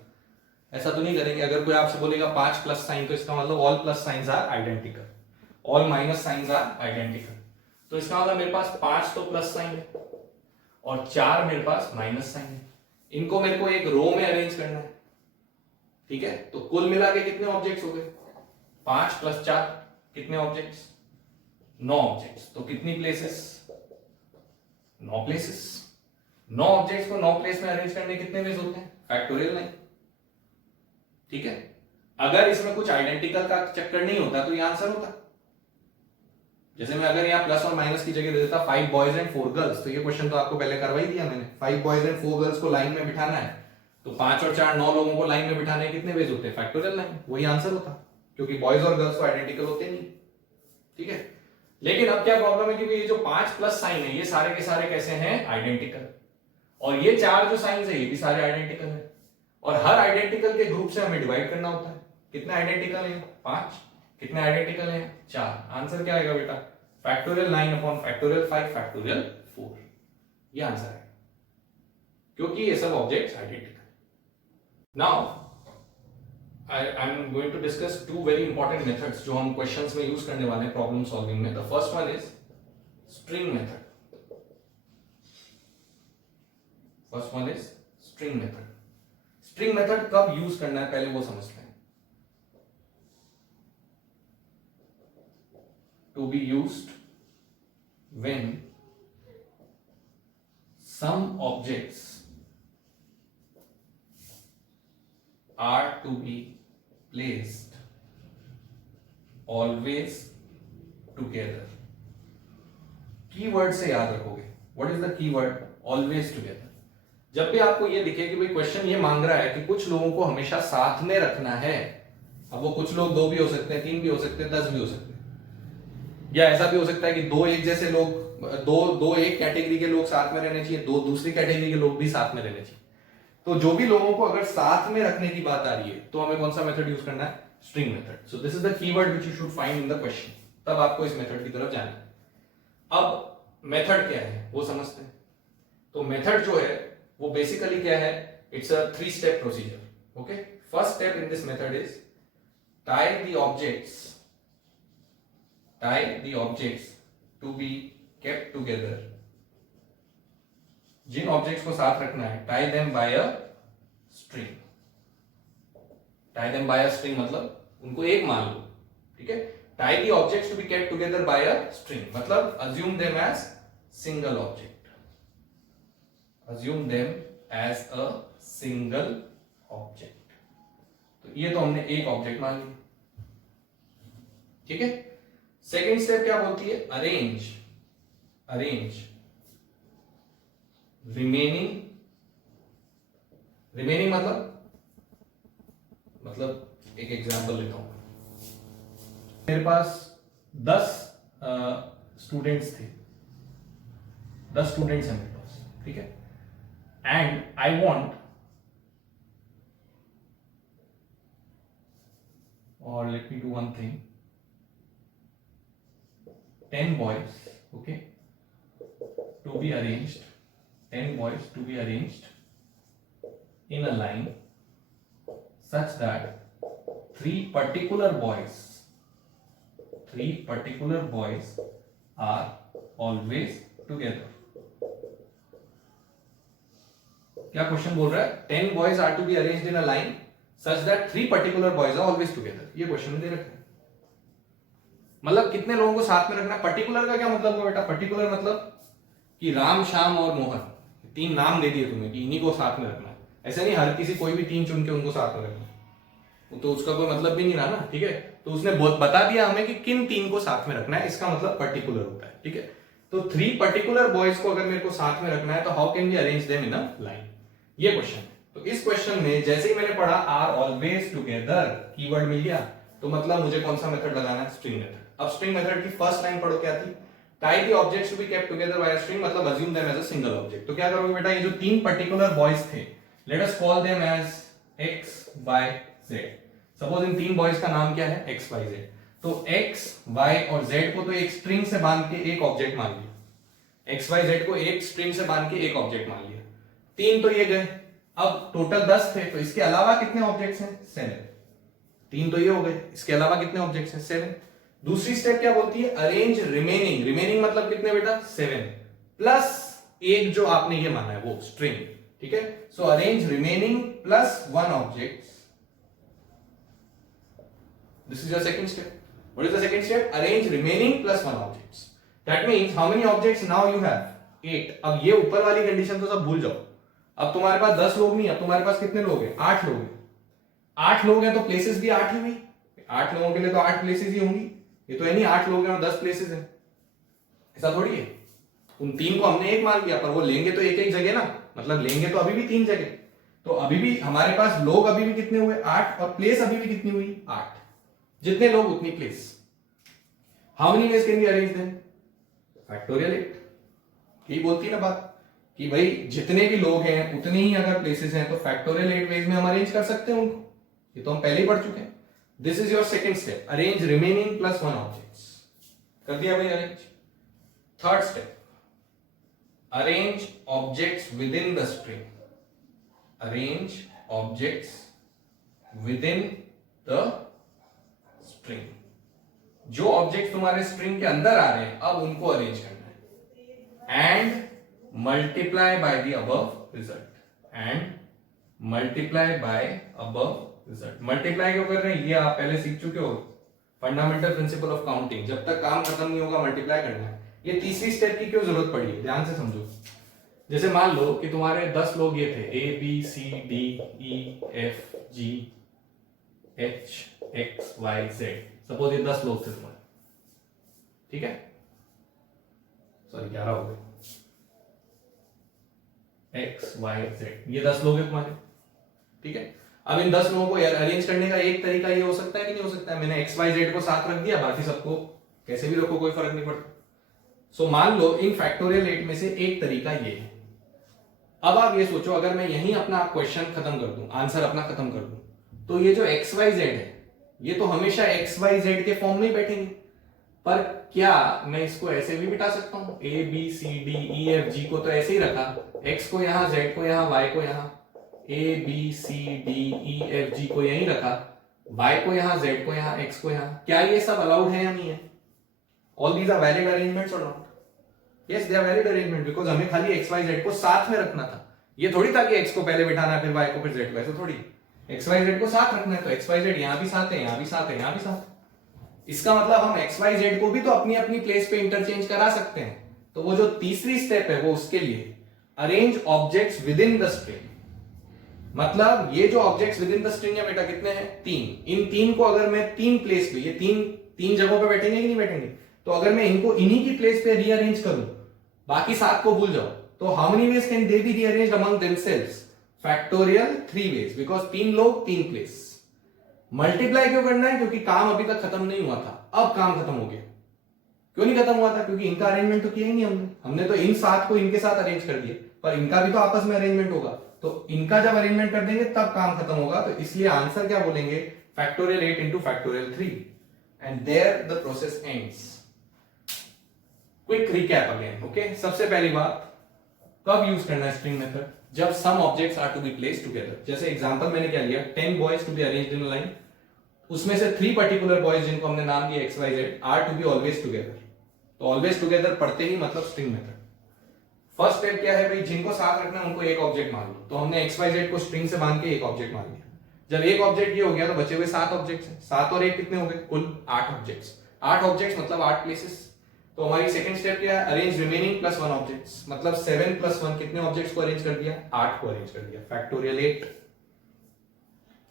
ऐसा तो नहीं करेंगे. अगर कोई आपसे बोलेगा 5 प्लस साइन तो इसका मतलब all plus signs are identical, all minus signs are identical. तो इसका मतलब मेरे पास 5 तो प्लस साइन है और 4 मेरे पास माइनस साइन है. इनको मेरे को एक रो में अरेंज करना है. ठीक है. तो कुल मिला के कितने ऑब्जेक्ट्स हो गए 5 प्लस 4 कितने ऑब्जेक्ट्स 9 ऑब्जेक्ट्स. तो कितनी प्लेसेस 9 प्लेसेस. 9 ऑब्जेक्ट्स को 9 प्लेस में अरेंज करने कितने वेज होते हैं फैक्टोरियल नहीं. ठीक है. अगर इसमें कुछ आइडेंटिकल का चक्कर नहीं होता तो ये आंसर होता. जैसे मैं अगर यहाँ प्लस और माइनस की जगह दे देता 5 बॉयज एंड 4 गर्ल्स तो ये क्वेश्चन तो आपको पहले करवा ही दिया मैंने. 5 बॉयज एंड 4 गर्ल्स को लाइन में बिठाना है तो 5 और 4 9 लोगों को लाइन में बिठाने कितने वेज होते हैं फैक्टोरियल लाइन. वही आंसर होता क्योंकि बॉयज और गर्ल्स तो आइडेंटिकल होते नहीं. ठीक है. लेकिन अब क्या प्रॉब्लम है क्योंकि ये जो 5 प्लस साइन है ये सारे के सारे कैसे हैं आइडेंटिकल और ये 4 जो साइंस है ये भी सारे आइडेंटिकल है और हर आइडेंटिकल के ग्रुप से हमें डिवाइड करना होता है. कितने आइडेंटिकल है 5. कितने आइडेंटिकल है 4. आंसर क्या आएगा बेटा फैक्टोरियल 9 अपॉन फैक्टोरियल 5 फैक्टोरियल 4. ये आंसर है क्योंकि ये सब objects identical. Now I am going to discuss two very important methods जो हम क्वेश्चंस में यूज करने वाले हैं प्रॉब्लम सॉल्विंग में. The first one is string method. First one is string method. String method कब यूज करना है पहले वो समझते हैं. To be used when some objects are to be placed always together. Keyword से याद रखोगे. What is the keyword always together. जब भी आपको ये दिखे कि भाई क्वेश्चन ये मांग रहा है कि कुछ लोगों को हमेशा साथ में रखना है. अब वो कुछ लोग 2 भी हो सकते हैं 3 भी हो सकते हैं 10 भी हो सकते हैं या ऐसा भी हो सकता है कि 2 एक जैसे लोग दो एक कैटेगरी के लोग साथ में रहने चाहिए 2 दूसरी कैटेगरी के लोग भी साथ में रहने चाहिए. तो जो भी लोगों को अगर साथ में रखने की बात आ रही है तो हमें कौन सा मेथड यूज करना है string method. So this is the keyword which you should find in the question. तब आपको इस मेथड की तरफ जाना है. अब मेथड क्या है वो समझते हैं. तो मेथड जो है वो बेसिकली क्या है it's a 3 step procedure. Okay. First step in this method is tie the objects to be kept together. जिन ऑब्जेक्ट्स को साथ रखना है tie them by a string. tie them by a string मतलब उनको एक मान लो. ठीक है. tie the objects to be kept together by a string मतलब assume them as single object. assume them as a single object. तो ये तो हमने एक ऑब्जेक्ट मान लिया. ठीक है. सेकेंड स्टेप क्या बोलती है अरेंज रिमेनिंग मतलब एक एग्जांपल लेता हूं. मेरे पास 10 स्टूडेंट्स थे. 10 स्टूडेंट्स हैं मेरे पास. ठीक है. एंड आई वांट और late me do one thing 10 boys okay to be arranged 10 boys to be arranged in a line such that 3 particular boys are always together. क्या क्वेश्चन बोल रहा है 10 boys are to be arranged in a line such that 3 particular boys are always together. ये क्वेश्चन में दे रखा है. मतलब कितने लोगों को साथ में रखना. पर्टिकुलर का क्या मतलब हुआ बेटा पर्टिकुलर मतलब कि राम श्याम और मोहन 3 नाम दे दिए तुम्हें कि इन्हीं को साथ में रखना है. ऐसे नहीं हर किसी कोई भी 3 चुन के उनको साथ में रखना तो उसका कोई मतलब भी नहीं रहा ना. ठीक है. तो उसने बता दिया हमें कि किन 3 को साथ में रखना है. इसका मतलब पर्टिकुलर होता है. ठीक है. तो 3 पर्टिकुलर बॉयज को अगर मेरे को साथ में रखना है तो how can we arrange them in a line. ये क्वेश्चन है. तो इस क्वेश्चन में जैसे ही मैंने पढ़ा आर ऑलवेज टुगेदर कीवर्ड मिल गया तो मतलब मुझे कौन सा मेथड लगाना है स्ट्रिंग मेथड. अब स्ट्रिंग मेथड की फर्स्ट लाइन पढ़ो क्या थी tie the objects to be kept together by a string, मतलब assume them as a single object. तो क्या करोगे बेटा, ये जो तीन पर्टिकुलर बॉयज थे, let us call them as x, y, z. Suppose in तीन बॉयज का नाम क्या है, x, y, z. तो x, y और z को तो एक स्ट्रिंग से बांध के एक ऑब्जेक्ट मान लिया, x, y, z को एक स्ट्रिंग से बांध के एक ऑब्जेक्ट मान लिया. तीन तो ये गए, अब टोटल 10 थे, तो इसके अलावा कितने ऑब्जेक्ट्स हैं, 7. तीन तो ये हो गए, इसके अलावा कितने ऑब्जेक्ट्स हैं, 7. दूसरी स्टेप क्या बोलती है, अरेंज रिमेनिंग. रिमेनिंग मतलब कितने बेटा, 7 प्लस एक जो आपने ये माना है वो स्ट्रिंग. ठीक है, सो arrange remaining plus 1 object. This is your second step. What is the second step, arrange remaining plus 1 objects. That means how many objects now you have, 8. अब ये ऊपर वाली कंडीशन तो सब भूल जाओ. अब तुम्हारे पास 10 लोग नहीं है, तुम्हारे पास कितने लोग हैं, 8 लोग हैं. 8 लोग हैं तो प्लेसेस भी 8 ही हुई. 8 लोगों के लिए तो 8 प्लेसेस ही होंगी. ये तो है नहीं 8 लोग हैं और 10 प्लेसेस हैं, ऐसा थोड़ी है. उन तीन को हमने एक मान लिया, पर वो लेंगे तो एक एक जगह ना, मतलब लेंगे तो अभी भी 3 जगह. तो अभी भी हमारे पास लोग अभी भी कितने हुए, 8, और प्लेस अभी भी कितनी हुई, 8. जितने लोग उतनी place. How many ways can we arrange them, factorial 8. यही बोलती ना बात कि भाई जितने भी लोग हैं उतनी ही अगर प्लेसेस हैं तो फैक्टोरियल 8 वेज में हम अरेंज कर सकते हैं उनको. ये तो हम पहले ही पढ़ चुके हैं. This is your second step, arrange remaining plus 1 objects. कर दिया भाई arrange. Third step, arrange objects with in the string. Arrange objects with in the string. जो ऑब्जेक्ट तुम्हारे स्ट्रिंग के अंदर आ रहे हैं अब उनको अरेंज करना है. And multiply by the above result. And multiply by above result. Multiply क्यों कर रहे हैं, ये आप पहले सीख चुके हो, फंडामेंटल प्रिंसिपल ऑफ काउंटिंग. जब तक काम खत्म नहीं होगा मल्टीप्लाई करना है. ये तीसरी स्टेप की क्यों जरूरत पड़ी है, ध्यान से समझो. जैसे मान लो कि तुम्हारे 10 लोग ये थे, A B C D E F G H X Y Z. Suppose ये 10 लोग थे तुम्हारे, ठीक है, सॉरी 11 हो गए, X Y Z, ये 10 लोग हैं तुम्हारे. ठीक है, अब इन 10 लोगों को अरेंज करने का एक तरीका ये हो सकता है कि नहीं हो सकता है, मैंने एक्स वाई जेड को साथ रख दिया, बाकी सबको कैसे भी रखो कोई फर्क नहीं पड़ता. सो मान लो इन फैक्टोरियल 8 में से एक तरीका ये है. अब आप ये सोचो, अगर मैं यहीं अपना क्वेश्चन खत्म कर दूं, आंसर अपना खत्म कर दूं, तो ये जो एक्स वाई जेड है ये तो हमेशा एक्स वाई जेड के फॉर्म में ही बैठेंगे. पर क्या मैं इसको ऐसे भी बिठा सकता हूं, A B C D E F G को तो ऐसे ही रखा, एक्स को यहां, जेड को यहां, वाई को यहां, A B C D E F G को यहीं रखा, y को यहां, z को यहां, x को यहां. क्या ये सब अलाउड है या नहीं है? All these are valid arrangements और not? Yes, they are valid arrangement, because हमें खाली x y z को साथ में रखना था. ये थोड़ी था कि x को पहले बिठाना है फिर y को फिर z को, ऐसा थोड़ी. x y z को साथ रखना है तो x y z यहां भी साथ है, यहां भी साथ है, यहां भी साथ है. इसका मतलब हम x y z को भी तो अपनी अपनी प्लेस पे इंटरचेंज करा सकते हैं. तो वो जो तीसरी स्टेप है वो उसके लिए arrange objects with in the string. मतलब ये जो objects with in the string है बेटा कितने हैं, 3. इन 3 को अगर मैं 3 प्लेस पे, ये तीन जगहों पे बैठेंगे कि नहीं बैठेंगे, तो अगर मैं इनको इन्हीं की प्लेस पे रीअरेंज करूं, बाकी 7 को भूल जाओ, तो how many ways can they be rearranged among themselves? Factorial 3 ways, because 3 लोग 3 प्लेस. मल्टीप्लाई क्यों करना है? क्योंकि काम अभी तक खत्म नहीं हुआ था, अब काम खत्म हो गया. क्यों नहीं खत्म हुआ था? क्योंकि इनका अरेंजमेंट तो किया ही नहीं हमने तो इन 7 को इनके साथ अरेंज कर दिया, पर इनका भी तो आपस में अरेंजमेंट होगा. तो इनका जब अरेंजमेंट कर देंगे तब काम खत्म होगा. तो इसलिए आंसर क्या बोलेंगे, factorial 8 into factorial 3, and there the process ends. Quick recap again. Okay, सबसे पहली बात, कब यूज करना है स्ट्रिंग मेथड? जब some objects are to be placed together. जैसे एग्जांपल मैंने क्या लिया, 10 boys to be arranged in a line. उसमें से 3 पर्टिकुलर बॉयज जिनको हमने नाम दिया X Y Z are to be always together. तो ऑलवेज टुगेदर पढ़ते ही मतलब स्ट्रिंग मेथड. फर्स्ट स्टेप क्या है भाई, जिनको साथ रखना है उनको एक ऑब्जेक्ट मान लो. तो हमने एक्स वाई जेड को स्ट्रिंग से बांध के एक ऑब्जेक्ट मान लिया. जब एक ऑब्जेक्ट ये हो गया तो बचे हुए 7 ऑब्जेक्ट्स हैं. 7 और 1 कितने हो गए, कुल 8 ऑब्जेक्ट्स. 8 ऑब्जेक्ट्स मतलब 8 प्लेसेस. तो हमारी सेकंड स्टेप क्या है, अरेंज रिमेनिंग प्लस 1 ऑब्जेक्ट्स. मतलब 7 प्लस 1 कितने ऑब्जेक्ट्स को अरेंज कर दिया, 8 को अरेंज कर दिया. फैक्टोरियल 8.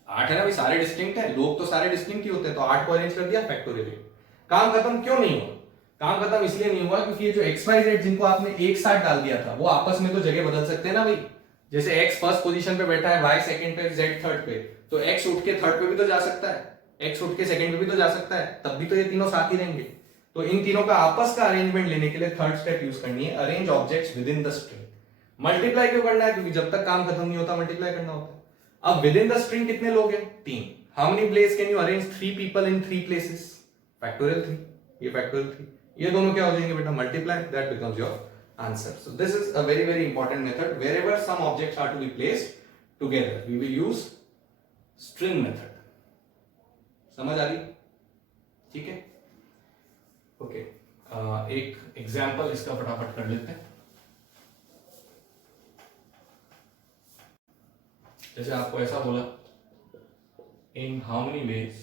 8 है ना भाई, सारे डिस्टिंक्ट है, लोग तो सारे डिस्टिंक्ट ही होते हैं, तो 8 को अरेंज कर दिया. फैक्टोरियल 8. काम खत्म क्यों नहीं हुआ? काम खत्म इसलिए नहीं हुआ क्योंकि ये जो एक्स वाई जेड जिनको आपने एक साथ डाल दिया था वो आपस में तो जगह बदल सकते हैं ना भाई. जैसे एक्स फर्स्ट पोजीशन पे बैठा है, वाई सेकंड पे, जेड थर्ड पे, तो एक्स उठ के थर्ड पे भी तो जा सकता है, एक्स उठ के सेकंड पे भी तो जा सकता है, तब भी तो ये तीनों साथ ही रहेंगे. तो इन तीनों का आपस का अरेंजमेंट लेने के लिए थर्ड स्टेप यूज करनी है, arrange objects with in the string. Multiply क्यों करना है? क्योंकि जब तक काम खत्म नहीं होता मल्टीप्लाई करना होता है। अब विद इन द स्ट्रिंग कितने लोग हैं? 3। How many place can you arrange 3 people in 3 places? Factorial 3, ये फैक्टोरियल 3, ये दोनों क्या हो जाएंगे बेटा? Multiply, that becomes your answer. So this is a very very important method. Wherever some objects are to be placed together we will use string method. समझ आ रही? ठीक है, ओके। एक एग्जाम्पल इसका फटाफट कर लेते हैं। जैसे आपको ऐसा बोला, इन how many ways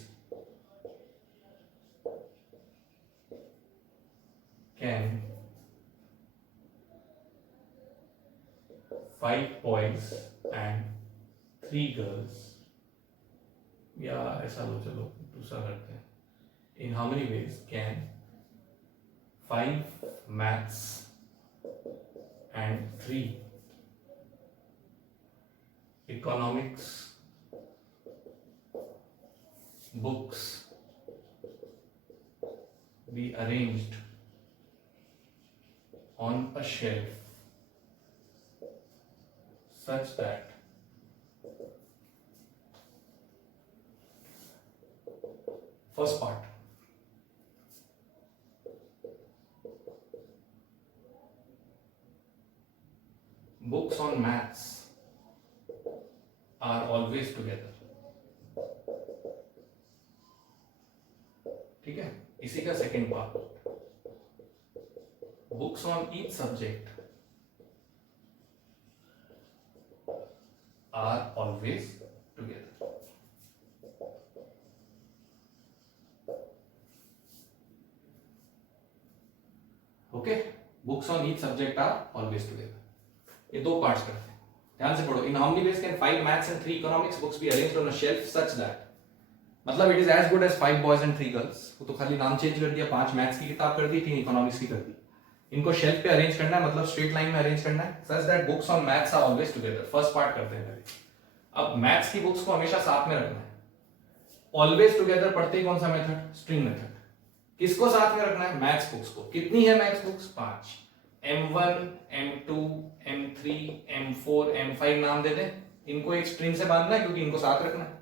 can 5 boys and 3 girls, या ऐसा लो, चलो दूसरा करते हैं, इन how many ways can 5 maths and 3 economics books be arranged on a shelf such that first part, books on maths are always together। ठीक है, इसी का second part, books on each subject are always together. Okay, books on each subject are always together. ये दो पार्ट्स करते हैं, ध्यान से पढ़ो। In how many ways can 5 maths and 3 economics books be arranged on a shelf such that, मतलब it is as good as 5 boys and 3 girls. वो तो खाली नाम चेंज कर दिया, 5 मैथ्स की किताब कर दी, 3 इकोनॉमिक्स की कर दी। इनको शेल्फ पे अरेंज करना है, मतलब स्ट्रेट लाइन में अरेंज करना है, such that books on maths are always together. First part करते हैं पहले। अब मैथ्स की बुक्स को हमेशा साथ में रखना है। ऑलवेज टुगेदर पढ़ते ही कौन सा मेथड? String method. किसको साथ में रखना है? मैथ्स बुक्स को। कितनी है maths books? 5। M1, M2, M3, M4, M5 नाम दे दें। इनको एक स्ट्रिंग से बांधना है क्योंकि इनको साथ रखना है।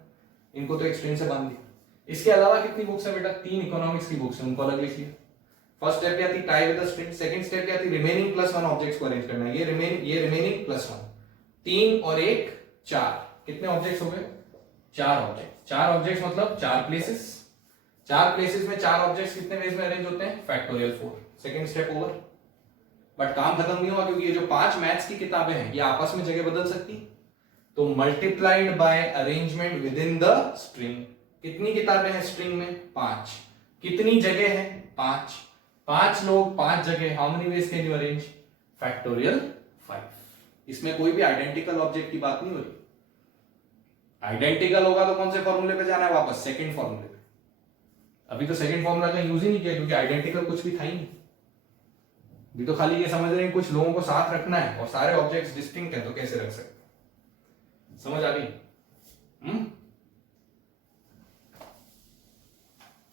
इनको तो एक स्ट्रिंग से बांध दिया। इसके अलावा कितनी बुक्स है बेटा? 3 इकोनॉमिक्स की बुक्स है, उनको अलग लिख लिया। फर्स्ट स्टेप क्या थी? Tie with the string. Second step क्या थी? रिमेनिंग +1 ऑब्जेक्ट्स को अरेंज करना है। ये रिमेनिंग +1, 3 और 1 4, कितने ऑब्जेक्ट्स हो गए? 4 ऑब्जेक्ट। 4 ऑब्जेक्ट्स मतलब 4 प्लेसेस। 4 प्लेसेस में 4 ऑब्जेक्ट्स कितने वेज में अरेंज होते हैं? Factorial 4। Second step over. But काम खत्म नहीं हुआ, क्योंकि ये जो 5 मैथ्स की किताबें हैं ये आपस में जगह बदल सकती, तो multiplied by arrangement with in the string. कितनी किताबें हैं स्ट्रिंग में? 5। कितनी जगह है? 5। 5 लोग, 5 जगह। How many ways can you arrange? Factorial 5। इसमें कोई भी आइडेंटिकल ऑब्जेक्ट की बात नहीं हो रही। आइडेंटिकल होगा तो कौन से फॉर्मूले पे जाना है? वापस सेकंड फॉर्मूले पे। अभी तो सेकंड फॉर्मूला का यूज ही नहीं किया, क्योंकि आइडेंटिकल कुछ भी था ही नहीं। अभी तो खाली ये समझ रहे हैं कुछ लोगों को साथ रखना है और सारे ऑब्जेक्ट्स डिस्टिंक्ट हैं, तो कैसे रख सकते? समझ आ गई?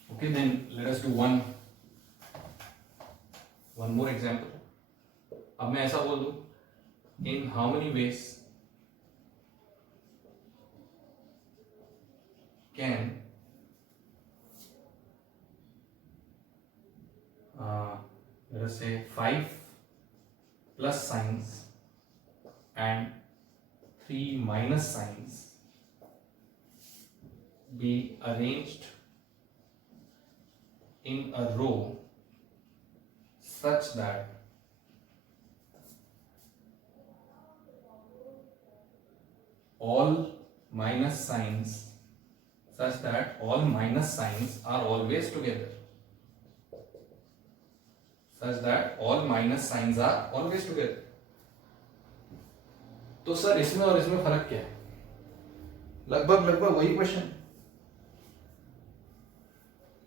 Okay, then let us do one more example. अब मैं ऐसा बोल दूं, in how many ways can let us say 5 plus signs and 3 minus signs be arranged in a row such that all minus signs are always together, such that all minus signs are always together। तो सर इसमें और इसमें फर्क क्या है? लगभग वही क्वेश्चन।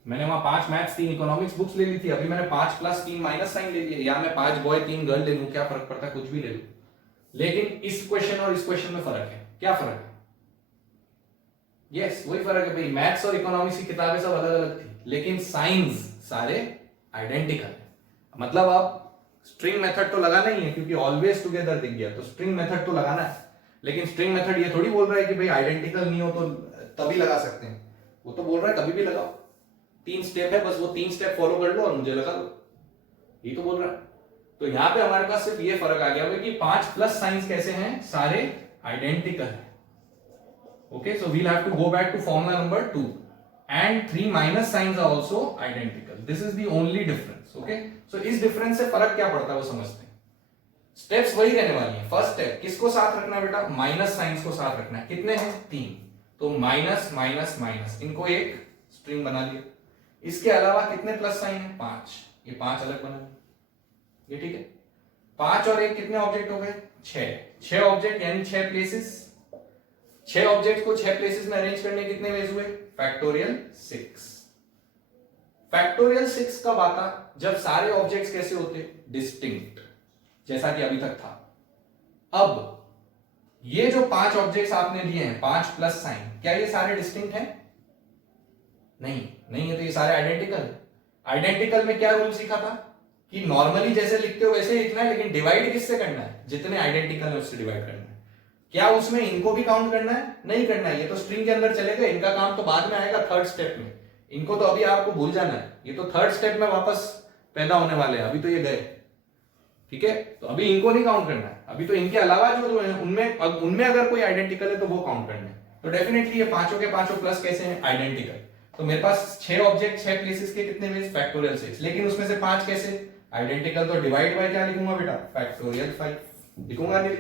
मैंने वहां 5 मैथ्स 3 इकोनॉमिक्स बुक्स ले ली थी, अभी मैंने 5 + 3 माइनस साइन ले लिया, या मैं 5 बॉय 3 गर्ल ले लूं, क्या फर्क पड़ता है? कुछ भी ले लूं। लेकिन इस क्वेश्चन और इस क्वेश्चन में फर्क है। क्या फर्क है? यस, वही फर्क है भाई। मैथ्स और इकोनॉमिक्स की किताबें सब अलग अलग थी, लेकिन साइंस सारे आइडेंटिकल है। मतलब आप स्ट्रिंग मेथड तो लगाना ही है क्योंकि ऑलवेज टुगेदर दिख गया, तो स्ट्रिंग मेथड तो लगाना है, लेकिन स्ट्रिंग मेथड ये थोड़ी बोल रहा है कि भाई आइडेंटिकल नहीं हो तो तभी लगा सकते हैं, वो तो बोल रहा है कभी भी लगाओ, 3 स्टेप है, बस वो 3 स्टेप फॉलो कर लो और मुझे लगा लो, ये तो बोल रहा है। तो यहां पे हमारे पास सिर्फ ये फर्क आ गया कि 5 प्लस साइंस कैसे हैं, सारे आइडेंटिकल हैं। Okay, so we'll have to go back to formula number 2 and 3 minus signs are also identical, this is the only difference. Okay, so इस डिफरेंस से फर्क क्या पड़ता है वो समझते हैं। स्टेप्स वही रहने वाली हैं। फर्स्ट स्टेप किसको साथ रखना है बेटा, माइनस साइंस को साथ रखना है। कितने हैं, 3, तो माइनस माइनस माइनस, इनको एक स्ट्रिंग बना लिया। इसके अलावा कितने प्लस साइन है, 5, ये 5 अलग बना लिया, ये ठीक है। 5 और 1 कितने ऑब्जेक्ट हो गए, 6 ऑब्जेक्ट यानी 6 प्लेसेस। 6 ऑब्जेक्ट को 6 प्लेसेस में अरेंज करने कितने वेज हुए, फैक्टोरियल 6। फैक्टोरियल 6 कब आता, जब सारे ऑब्जेक्ट्स कैसे होते, डिस्टिंक्ट, जैसा कि अभी तक था। अब ये जो 5 ऑब्जेक्ट्स आपने लिए हैं, 5 प्लस साइन, क्या ये सारे डिस्टिंक्ट हैं, नहीं है, तो ये सारे आइडेंटिकल है। आइडेंटिकल में क्या रूल सीखा था कि नॉर्मली जैसे लिखते हो वैसे ही लिखना है, लेकिन डिवाइड किससे करना है, जितने आइडेंटिकल है उससे डिवाइड करना है। क्या उसमें इनको भी काउंट करना है, नहीं करना है, ये तो स्ट्रिंग के अंदर चलेगा, इनका काम तो बाद में आएगा थर्ड स्टेप में, इनको तो अभी आपको भूल जाना है, ये तो थर्ड स्टेप में वापस पैदा होने वाले हैं, अभी तो ये गए, ठीक है। तो अभी इनको नहीं काउंट करना है, अभी तो इनके अलावा जो उनमें अगर कोई आइडेंटिकल है तो वो काउंट करना है। तो डेफिनेटली ये पांचों के पांचों प्लस कैसे हैं, आइडेंटिकल। तो मेरे पास 6 ऑब्जेक्ट 6 प्लेसेस के कितने वेज, फैक्टोरियल 6, लेकिन उसमें से 5 कैसे आइडेंटिकल, तो डिवाइड बाय क्या लिखूंगा बेटा, फैक्टोरियल 5 लिखूंगा, नहीं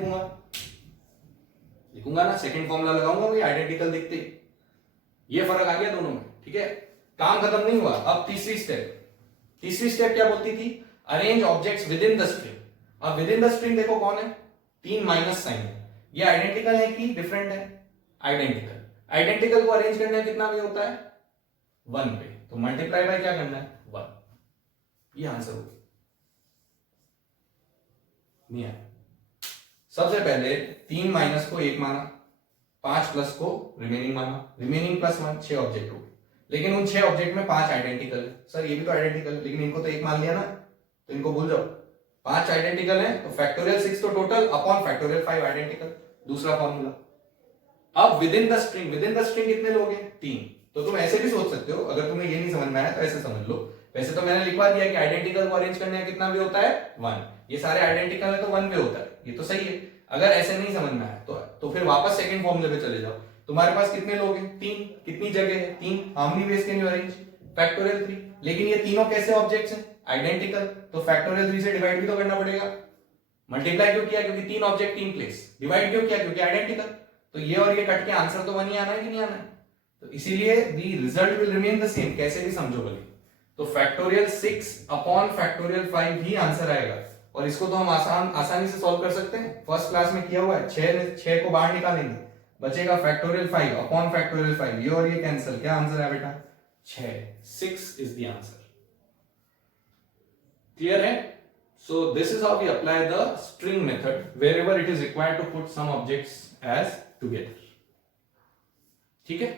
लिखूंगा ना, सेकंड फॉर्मूला लगाऊंगा, वही आइडेंटिकल दिखते, ये फर्क आ गया दोनों में, ठीक है। काम खत्म नहीं हुआ, अब तीसरी स्टेप क्या बोलती थी, arrange objects with in the string. अब विद इन द स्ट्रिंग देखो कौन है, 3 माइनस साइन है, ये आइडेंटिकल है कि डिफरेंट है, आइडेंटिकल को अरेंज करना है कितना वे होता है, 1 पे, तो मल्टीप्लाई बाय क्या करना है, 1, ये आंसर हो गया। नहीं है, सबसे पहले 3 माइनस को 1 माना, 5 प्लस को रिमेनिंग माना, रिमेनिंग प्लस 1, 6 ऑब्जेक्ट हो गए, लेकिन उन 6 ऑब्जेक्ट में 5 आइडेंटिकल है। सर ये भी तो आइडेंटिकल, लेकिन इनको तो 1 मान लिया ना, तो इनको भूल जाओ, 5 आइडेंटिकल है, तो फैक्टोरियल 6 तो टोटल अपॉन फैक्टोरियल 5 आइडेंटिकल, दूसरा फॉर्मूला। अब विद इन द स्ट्रिंग कितने लोग हैं, 3, तो तुम ऐसे भी सोच सकते हो, अगर तुम्हें ये नहीं समझ में आया तो ऐसे समझ लो, वैसे तो मैंने लिखवा दिया कि आइडेंटिकल को अरेंज करने का कितना वे होता है, 1, ये सारे आइडेंटिकल है तो 1 वे होता है, ये तो सही है। अगर ऐसे नहीं समझ में आया तो फिर वापस सेकंड फॉर्मूले पे चले जाओ, तुम्हारे पास कितने लोग हैं, 3, कितनी जगह है, 3, how many ways can you arrange, factorial 3, लेकिन ये तीनों कैसे ऑब्जेक्ट्स हैं, आइडेंटिकल, तो फैक्टोरियल 3 से डिवाइड भी तो करना पड़ेगा। मल्टीप्लाई क्यों किया, क्योंकि 3 ऑब्जेक्ट 3 प्लेस, डिवाइड क्यों किया, क्योंकि आइडेंटिकल, तो ये और ये कट के आंसर तो 1 ही आना है कि नहीं आना है, तो इसीलिए the result will remain the same, कैसे भी समझो भले। तो फैक्टोरियल 6 अपॉन फैक्टोरियल 5 ही आंसर आएगा, और इसको तो हम आसानी से सॉल्व कर सकते हैं, फर्स्ट क्लास में किया हुआ है। 6 को बाहर निकालेंगे, बचेगा फैक्टोरियल 5 अपॉन फैक्टोरियल 5, ये और ये कैंसिल, क्या आंसर है बेटा, 6 इज द आंसर। क्लियर है? So this is how we apply the string method wherever it is required to put some objects as together, ठीक है।